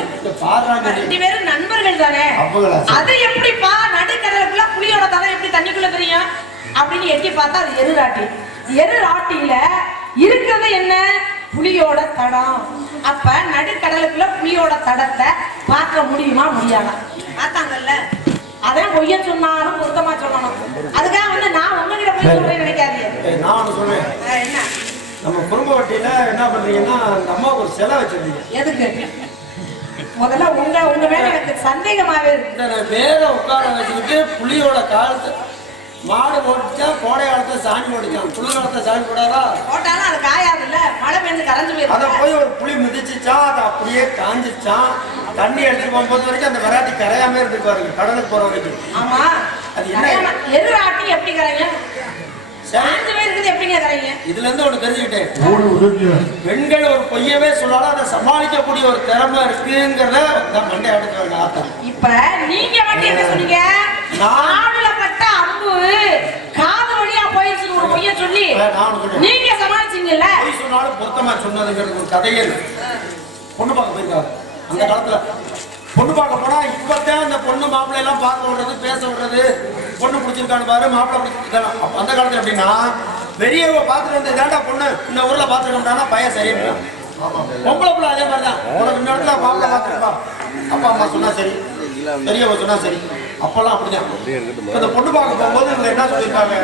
2 பேரும் நண்பர்கள் தானே, அது எப்படிப்பா நடுக்கடலுக்குள்ள புலியோட தடம் எப்படி தண்ணிக்குள்ள தெரியும் அப்படின்னு எட்டி பார்த்தா அது எருராட்டி. எருராட்டியில இருக்கிறது என்ன? புலியோட தடம். அப்ப நடுக்கடலுக்குள்ள புலியோட தடத்தை பார்க்க முடியுமா? முடியாதா? பார்த்தாங்கல்ல. அதான் பொய்ய சொன்னாலும் பொருத்தமா சொல்லணும். அதுக்காக வந்து நான் உங்ககிட்ட போய் சொல்றேன்னு நினைக்காதீங்க. நான் ஒண்ணு சொல்றேன். என்ன? நம்ம குடும்ப வட்டியில என்ன பண்றீங்கன்னா, அந்த அம்மாவுக்கு ஒரு சிலை வச்சிருந்தீங்க. எதுக்கு? முதல்ல உங்க மேல எனக்கு சந்தேகமாவே இருக்கு. இந்த மேல உட்கார வச்சுக்கிட்டு புலியோட காலத்து மாடு ஓடிச்சா, கோடை காலத்துல சாணி ஓடிச்சான், குளிர் காலத்துல சாணி போடாதா? போட்டாலும் அது காயாது இல்ல, மழை பெஞ்சு கரைஞ்சு போயிடும். அதை போய் ஒரு புலி மிதிச்சுச்சா, அதை அப்படியே காஞ்சிச்சான். தண்ணி எடுத்துட்டு போகும்போது வரைக்கும் அந்த வெராட்டி கரையாம இருக்கு பாருங்க, கடலுக்கு போற வரைக்கும். ஆமா, அது என்ன? எருராட்டி எப்படி கரைங்க? சாஞ்சு போயிருக்குது எப்படிங்க கரைங்க? இதுல இருந்து ஒண்ணு தெரிஞ்சுக்கிட்டேன். பெண்கள் ஒரு பொய்யவே சொன்னாலும் அதை சமாளிக்கக்கூடிய ஒரு திறமை இருக்குங்கிறத மண்டை அடுத்து ஆத்தம். இப்ப நீங்க மட்டும் என்ன சொன்னீங்க? நாடுல பட்ட அம்பு காது வழியா போயிருச்சு ஒரு பொய்ய சொல்லி நீங்க சமாளிச்சீங்கல்ல. பொய் சொன்னாலும் பொருத்தமா சொன்னதுங்கிறது ஒரு கதையே. பொண்ணு பார்க்க போயிருக்காங்க அந்த காலத்துல. பொண்ணு பார்க்க போனா இப்பதான் அந்த பொண்ணு மாப்பிள்ளை எல்லாம் பார்க்க விடுறது, பேச விடுறது, பொண்ணு பிடிச்சிருக்கான்னு பாரு, மாப்பிள்ளை பிடிச்சிருக்காங்க. அந்த காலத்துல எப்படின்னா, பெரியவங்க பார்த்துட்டு வந்து ஏன்டா பொண்ணு இந்த ஊர்ல பார்த்துருக்கோம்னா பையன் சரியா. பொம்பளை பிள்ளை அதே மாதிரிதான். உனக்கு இந்த இடத்துல மாப்பிள்ளை பார்த்துருப்பா, அப்பா அம்மா சொன்னா சரி, பெரியவங்க சொன்னா சரி. அப்பெல்லாம் அப்படிதான். இந்த பொண்ணு பார்க்க போகும்போது இவங்க என்ன சொல்லியிருக்காங்க,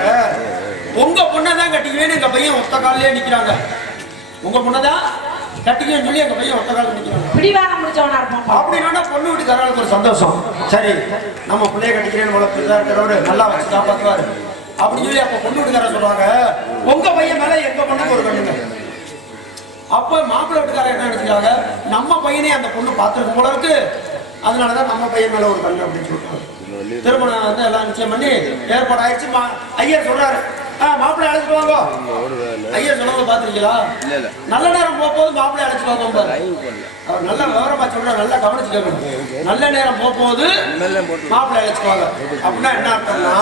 உங்க பொண்ணை தான் கட்டிக்குவேன்னு எங்க பையன் ஒத்த காலிலே நிக்கிறாங்க. உங்க பொண்ணதான் கட்டிக்கன்னு சொல்லி எங்க பையன் ஒத்த காலில் நிக்கிறாங்க. பிடிவாதம் முடிச்சவனா இருப்பான். அப்படின்னா பொண்ணு வீட்டுக்காரர்களுக்கு ஒரு சந்தோஷம். சரி, நம்ம பிள்ளைய கட்டிக்கிறேன்னு வளர்ப்புதான் இருக்கிறவரு நல்லா வச்சு காப்பாற்றுவாரு அப்படின்னு சொல்லி அப்ப பொண்ணு வீட்டுக்காரர் சொல்றாங்க, உங்க பையன் மேல எங்க பொண்ணுக்கு ஒரு கண்ணுங்க. அப்ப மாப்பிள்ளை வீட்டுக்காரர் என்ன நினைச்சுக்காங்க, நம்ம பையனே அந்த பொண்ணு பார்த்துருக்கும் போல இருக்கு, அதனாலதான் நம்ம பையன் மேல ஒரு கண்ணு அப்படின்னு சொல்லிட்டாங்க. திருமணம் வந்து எல்லாம் நிச்சயம் பண்ணி ஏற்பாடு ஆயிடுச்சு. ஐயர் சொல்றாரு, மாப்பிள்ளை அழைச்சிட்டு வாங்க. ஐயர் சொன்னதை பாத்துருக்கீங்களா? நல்ல நேரம் போகும்போது மாப்பிள்ளை அழைச்சிட்டு வாங்க. அவர் நல்ல விவரமா சொல்ற, நல்லா கவனிச்சு கேட்கணும். நல்ல நேரம் போகும்போது மாப்பிள்ளை அழைச்சிட்டு வாங்க அப்படின்னா என்ன அர்த்தம்னா,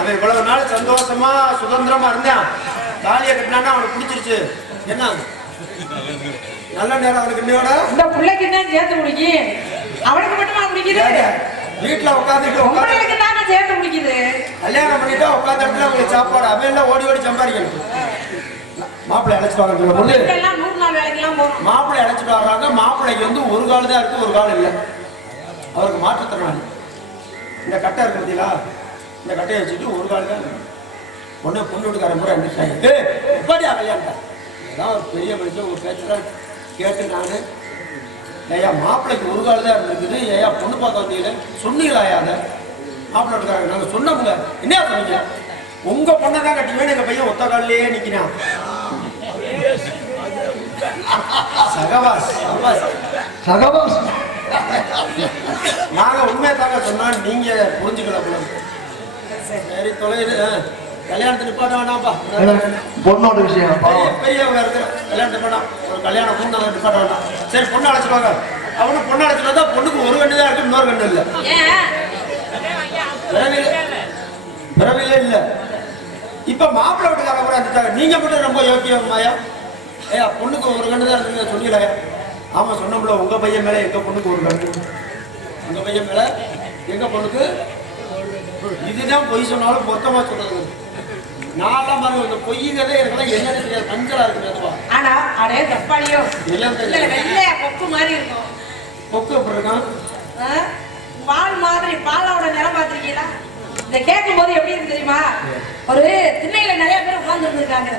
அவன் இவ்வளவு நாள் சந்தோஷமா சுதந்திரமா இருந்தான், தாலியை கட்டினான்னா அவனுக்கு பிடிச்சிருச்சு. என்ன நல்ல நேரம் அவனுக்கு இன்னையோட இந்த பிள்ளைக்கு தான் சேர்த்து முடிக்கி, அவனுக்கு மட்டுமா முடிக்குது? வீட்டுல உட்காந்துட்டு சேர்த்து முடிக்குது. கல்யாணம் பண்ணிட்டா உட்காந்த இடத்துல உங்களுக்கு சாப்பாடு, அவன் எல்லாம் ஓடி ஓடி சம்பாதிக்கணும். மாப்பிள்ளை அழைச்சிட்டு வாங்க. மாப்பிள்ளை அழைச்சிட்டு வர்றாங்க. மாப்பிள்ளைக்கு வந்து ஒரு கால் தான் இருக்கு, ஒரு கால் இல்லை. அவருக்கு மாற்றுத்திறனாளி. இந்த கட்டை இருக்கு பார்த்தீங்களா, இந்த கட்டையை வச்சுட்டு ஒரு கால் தான் பொண்ணு பொண்ணு வீட்டுக்காரன் பூரா எந்திரிச்சாங்க. எப்படியா கல்யாணம்? அதான் ஒரு பெரிய மனுஷன் ஒரு பேச்சுதான் கேட்டு நான், ஐயா மாப்பிள்ளைக்கு ஒரு கால் தான் இருந்திருக்குது, ஐயா பொண்ணு பார்க்க வந்தீங்களே சொன்னீங்களா? ஐயா அதை மாப்பிள்ளை வீட்டுக்காரங்க நாங்கள் சொன்னோம்ல. என்ன சொன்னீங்க? உங்க பொண்ணை தான் கட்டிக்குவேன், எங்க பையன் ஒத்த காலிலேயே நிக்கிறான். சகவாஸ் சகவாஸ் நாங்க உண்மையை தாங்க சொன்னா நீங்க புரிஞ்சுக்கல. சரி தொலைது, கல்யாணத்தை நிப்பாட்ட வேணாம்ப்பா, பொண்ணோட விஷயம் பெரியவங்க இருக்கிற கல்யாணத்தை வேணாம், ஒரு கல்யாணம் பொண்ணு நிப்பாட்ட வேண்டாம். சரி பொண்ணு அழைச்சிருவாங்க. அவனு பொண்ணு அழைச்சிட்டு வந்தா பொண்ணுக்கு ஒரு கண்ணு தான் இருக்கு, இன்னொரு கண்ணு இல்லை. பிறவிலே இல்ல. இப்ப மாப்பிள்ளை வீட்டுக்காரங்க கூட வந்துட்டாங்க. நீங்க மட்டும் ரொம்ப யோக்கியம் மாயா, ஏயா பொண்ணுக்கு ஒரு கண்ணு தான் இருக்கு சொன்னீங்களா? ஆமா சொன்னோம்ல, உங்க பையன் மேல எங்க பொண்ணுக்கு ஒரு கண்ணு, உங்க பையன் மேல எங்க பொண்ணுக்கு. இதுதான் பொய் சொன்னாலும் பொருத்தமா சொல்றது. நான்லாம் பாருங்க, இந்த பொய்யுங்கிறதே எனக்கெல்லாம் என்னன்னு தெரியாது, கஞ்சலா இருக்கு. அதுவா ஆனா அடே தப்பாளியோ எல்லாம் வெள்ளையா கொக்கு மாதிரி இருக்கும். கொக்கு எப்படி இருக்கும்? பால் மாதிரி, பாலோட நிறம் பார்த்திருக்கீங்களா? இதை கேட்கும் போது எப்படி இருக்கு தெரியுமா? ஒரு திண்ணையில நிறைய பேர் உட்கார்ந்து இருந்திருக்காங்க.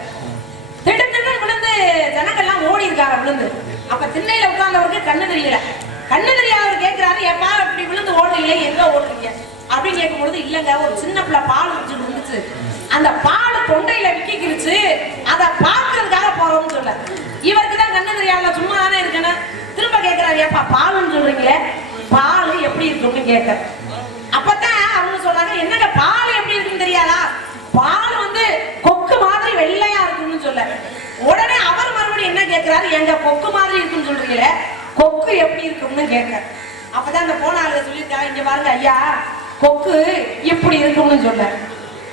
திடீர்னு விழுந்து ஜனங்கள்லாம் ஓடி இருக்காங்க விழுந்து. அப்ப திண்ணையில உட்கார்ந்தவருக்கு கண்ணு தெரியல. கண்ணு தெரியாதவர் கேட்கிறாரு, ஏப்பா இப்படி விழுந்து ஓடுறீங்களே, எங்க ஓடுறீங்க அப்படின்னு கேட்கும் பொழுது, இல்லங்க ஒரு சின்ன பிள்ளை பால் குடிச்சு விழுந்துச்சு, அந்த பால் தொண்டையில விக்கிக்கிருச்சு, அதை பாக்குறதுக்காக போறோம்னு சொல்ல. இவருக்கு தான் கண்ணு தெரியாத, சும்மா தானே இருக்கேன்னு திரும்ப கேட்கிறாரு, ஏப்பா பாலுன்னு சொல்றீங்களே, பால் எப்படி இருக்குன்னு கேட்க. அப்பதான் அவங்க சொல்றாங்க, என்னங்க பால் எப்படி இருக்குன்னு தெரியாதா, பால் வந்து கொக்கு மாதிரி வெள்ளையா இருக்குன்னு சொல்ல. உடனே அவர் மறுபடியும் என்ன கேட்கிறாரு, எங்க கொக்கு மாதிரி இருக்குன்னு சொல்றீங்களே, கொக்கு எப்படி இருக்கும்னு கேட்க. அப்பதான் அந்த போன ஆளுங்க சொல்லியிருக்காங்க, இங்க பாருங்க ஐயா, கொக்கு இப்படி இருக்கும்னு சொல்ல.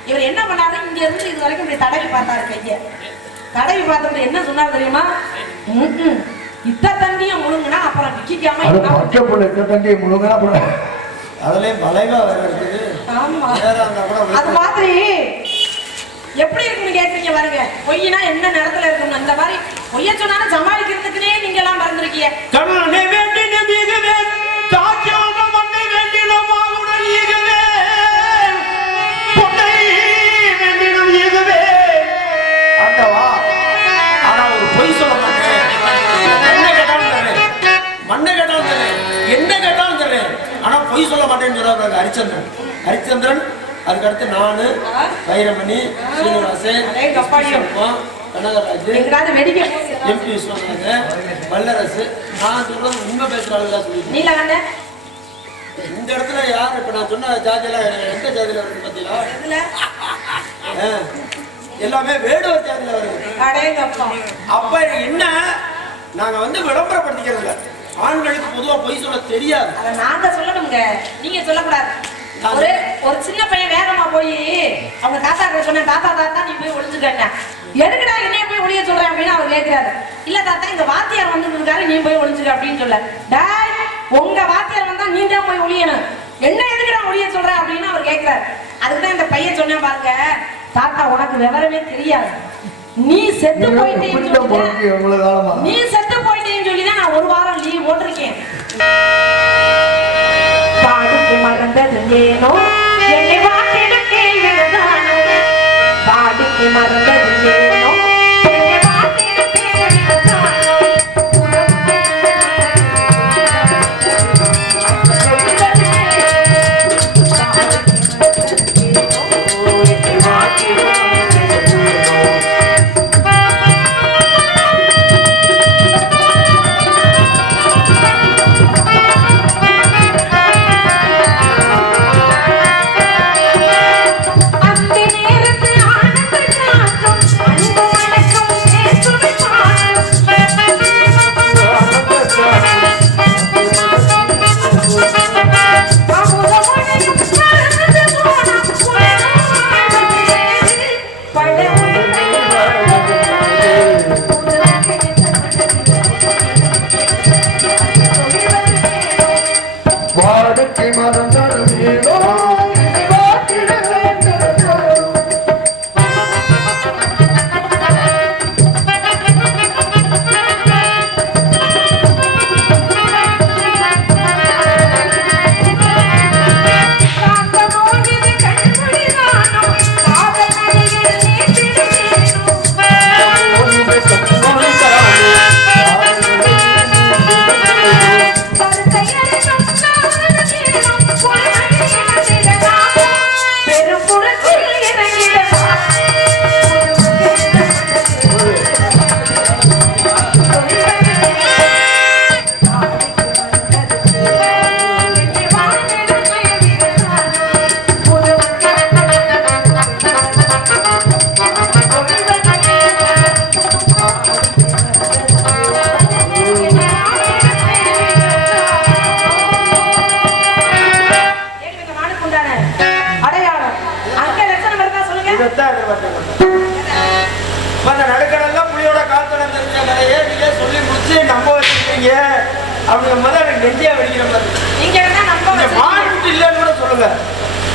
இவர் என்ன பண்ணாரு, இங்க இருந்து இது வரைக்கும் இப்படி தடவி பார்த்தாரு கைய. தடவி பார்த்துட்டு என்ன சொன்னார் தெரியுமா, இத்த தண்ணிய முழுங்குனா அப்புறம் விக்கிக்காம தண்ணியை முழுங்கினா அப்புறம் அதுலயே மலைவா வேற இருக்குது. ஆமா, அது மாதிரி எப்படி இருக்குன்னு கேட்குறீங்க பாருங்க. பொய்னா என்ன நேரத்துல இருக்கணும், அந்த மாதிரி பொய்ய சொன்னாலும் சமாளிக்கிறதுக்குனே நீங்க எல்லாம் மறந்துருக்கீங்க. கண்ணனை வேண்டி நம்பிகவே தாக்கியான மண்ணை வேண்டி நம்மாவுடன் ஈகவே பொன்னை வேண்டிடும் ஈகவே ஆண்டவா. ஆனா ஒரு பொய் சொல்ல மாட்டேன். என்ன கேட்டாலும் தரேன், மண்ணை கேட்டாலும் தரேன், என்ன கேட்டாலும் தரேன், ஆனா பொய் சொல்ல மாட்டேன்னு சொல்றாங்க ஹரிச்சந்திரன். ஹரிச்சந்திரன், அதுக்கடுத்து நானு, வைரமணி, சீனிவாசன், கனகராஜ், எம்பி விஸ்வநாதன், வல்லரசு, நான் சொல்றது உண்மை பேசுறாங்க சொல்லிட்டு. இந்த இடத்துல யார் இப்ப நான் சொன்ன ஜாதியில எந்த ஜாதியில வருது பாத்தீங்களா, எல்லாமே வேடுவர் ஜாதியில வருது. அப்ப என்ன, நாங்க வந்து விளம்பரப்படுத்திக்கிறது இல்ல, ஆண்களுக்கு பொதுவா பொய் சொல்ல தெரியாது. அதை நாங்க சொல்லணுங்க, நீங்க சொல்லக்கூடாது. ஒரு சின்ன பையன் வேகமா போய் அவங்க தாத்தா கிட்ட சொன்ன, தாத்தா தாத்தா நீ போய் ஒளிஞ்சுக்க, எதுக்குடா என்னைய போய் ஒளிய சொல்றேன் அப்படின்னு அவர் கேட்கிறாரு. இல்ல தாத்தா இந்த வாத்தியார் வந்து இருக்காரு, நீ போய் ஒளிஞ்சுக்க அப்படின்னு சொல்ல. டாய், உங்க வாத்தியார் வந்தா நீ தான் போய் ஒளியணும், என்ன எதுக்குடா ஒளிய சொல்ற அப்படின்னு அவர் கேட்கிறாரு. அதுக்குதான் இந்த பையன் சொன்னேன் பாருங்க, தாத்தா உனக்கு விவரமே தெரியாது, நீ செத்து போயிட்டேன்னு சொல்லிதான் நான் ஒரு வாரம் லீவ் போட்டிருக்கேன். பாடுக்கு மறந்தது ஏனோ என்னை வாட்டிட கேள்விதானோ, பாடுக்கு மறந்தது ஏனோ என்னை வாட்டிட கேள்விதானோ,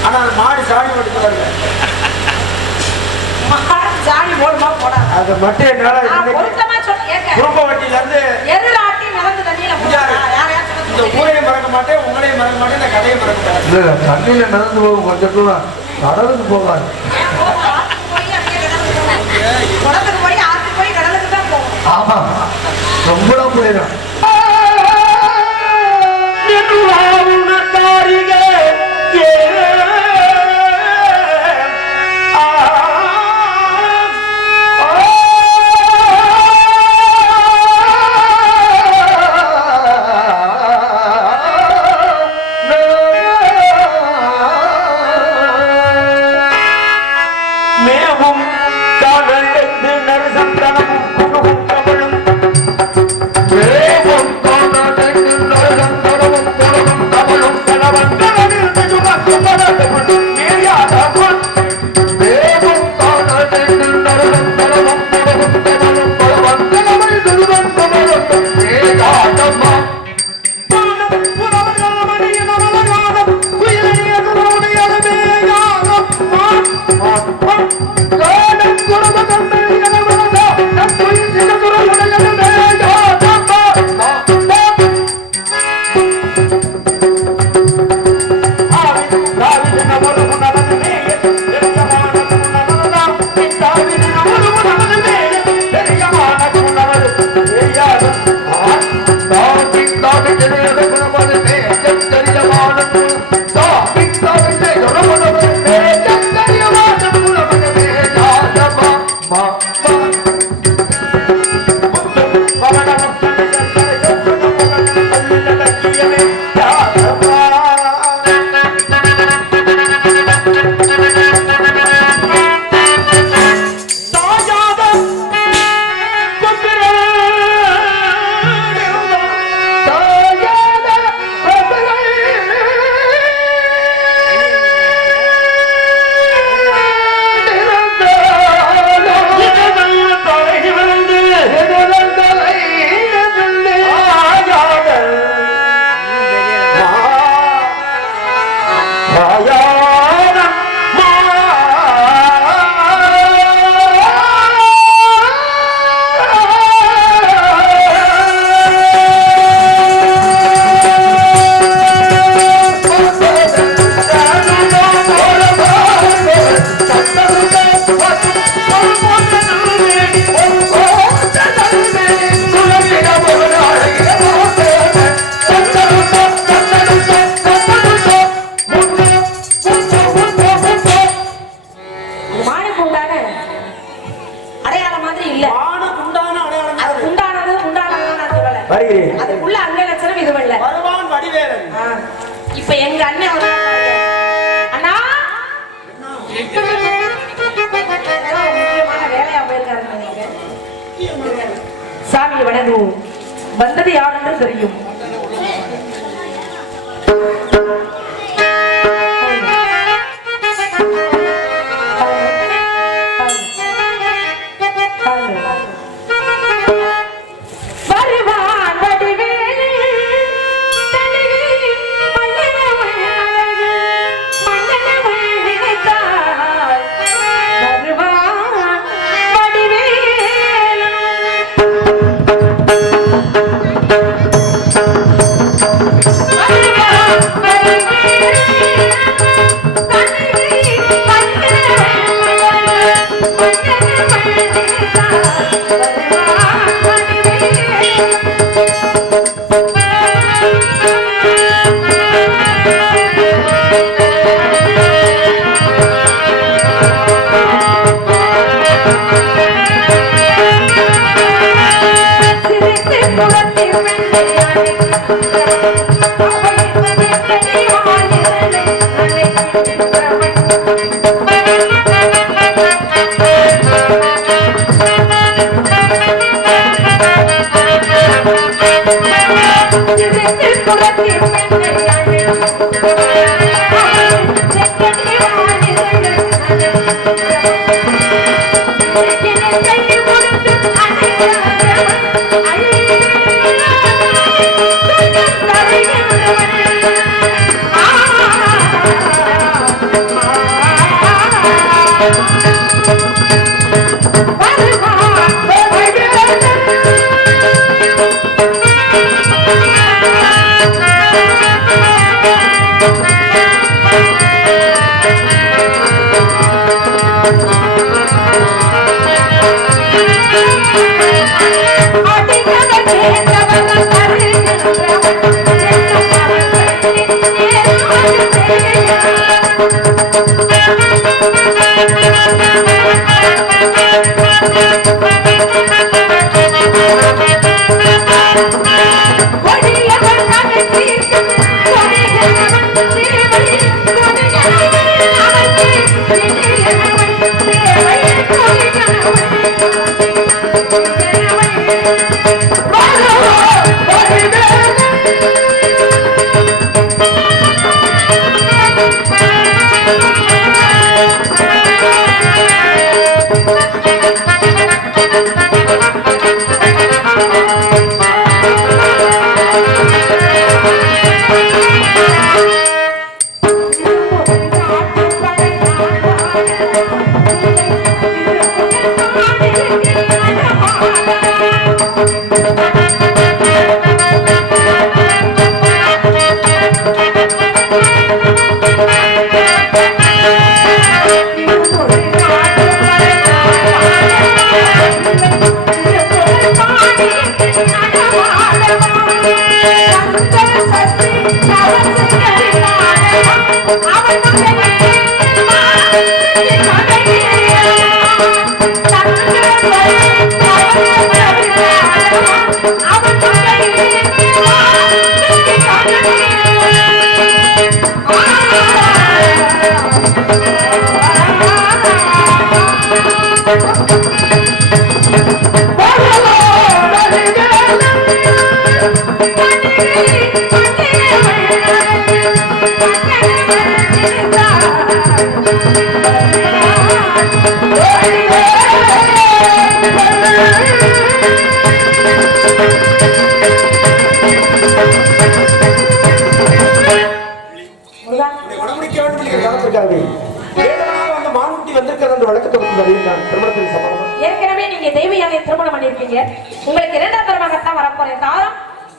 ஆனா மாடு சாணி ஓட்டுறாங்க, சாணி போடுமா போடா, அது மட்டும் என்னால குடும்ப வட்டியில இருந்து இந்த ஊரையும் மறக்க மாட்டேன், உங்களையும் மறக்க மாட்டேன், இந்த கடையை மறக்க மாட்டேன். தண்ணியில நடந்து போகும், கொஞ்சம் தூரம் கடலுக்கு போகாது, போய் ஆமா ரொம்ப போயிடும் அதுக்குள்ள அண்ணன் லட்சணம் இது வரல. வருவான் வடிவேலன். இப்ப எங்க அண்ணன் அண்ணா முக்கியமான வேலையா போயிருக்காரு. சாமி வணங்கும். வந்தது யாருன்னு தெரியும். ஏற்கனவே நீங்க தேவியானை திருமணம் பண்ணிருக்கீங்க. உங்களுக்கு இரண்டாம் தரமாகத்தான் வரப்போறேன். காலம்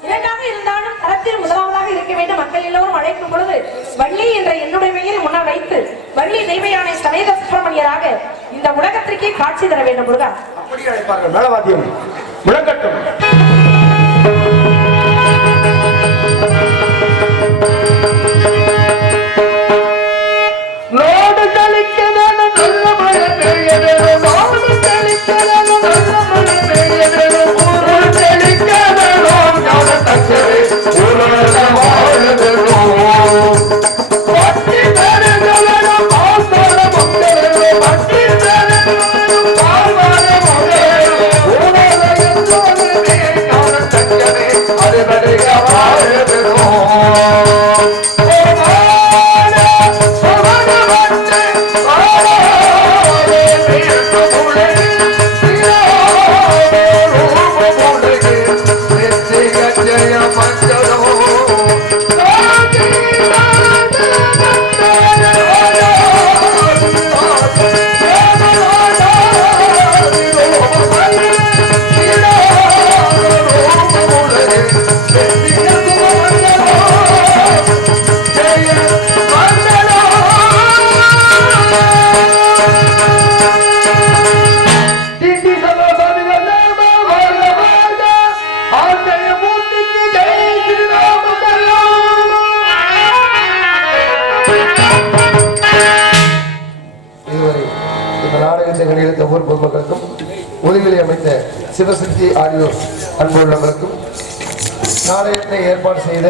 இரண்டாக இருந்தாலும் தரத்தில் முதலாவதாக இருக்க வேண்டும். மக்கள் எல்லோரும் அழைக்கும் பொழுது வள்ளி என்ற என்னுடைய பெயரை முன்னால் வைத்து வள்ளி தேவியானை சமேத சுப்பிரமணியராக இந்த உலகத்திற்கே காட்சி தர வேண்டும். முருகா அப்படி அழைப்பார்கள். மேலவாத்தியம் முழங்கட்டும். ஒவ்வொரு பொதுமக்களுக்கும் ஒளிகளை அமைத்த சிவசக்தி ஆடியோ அன்புள்ளவர்களுக்கும் நாளையத்தை ஏற்பாடு செய்த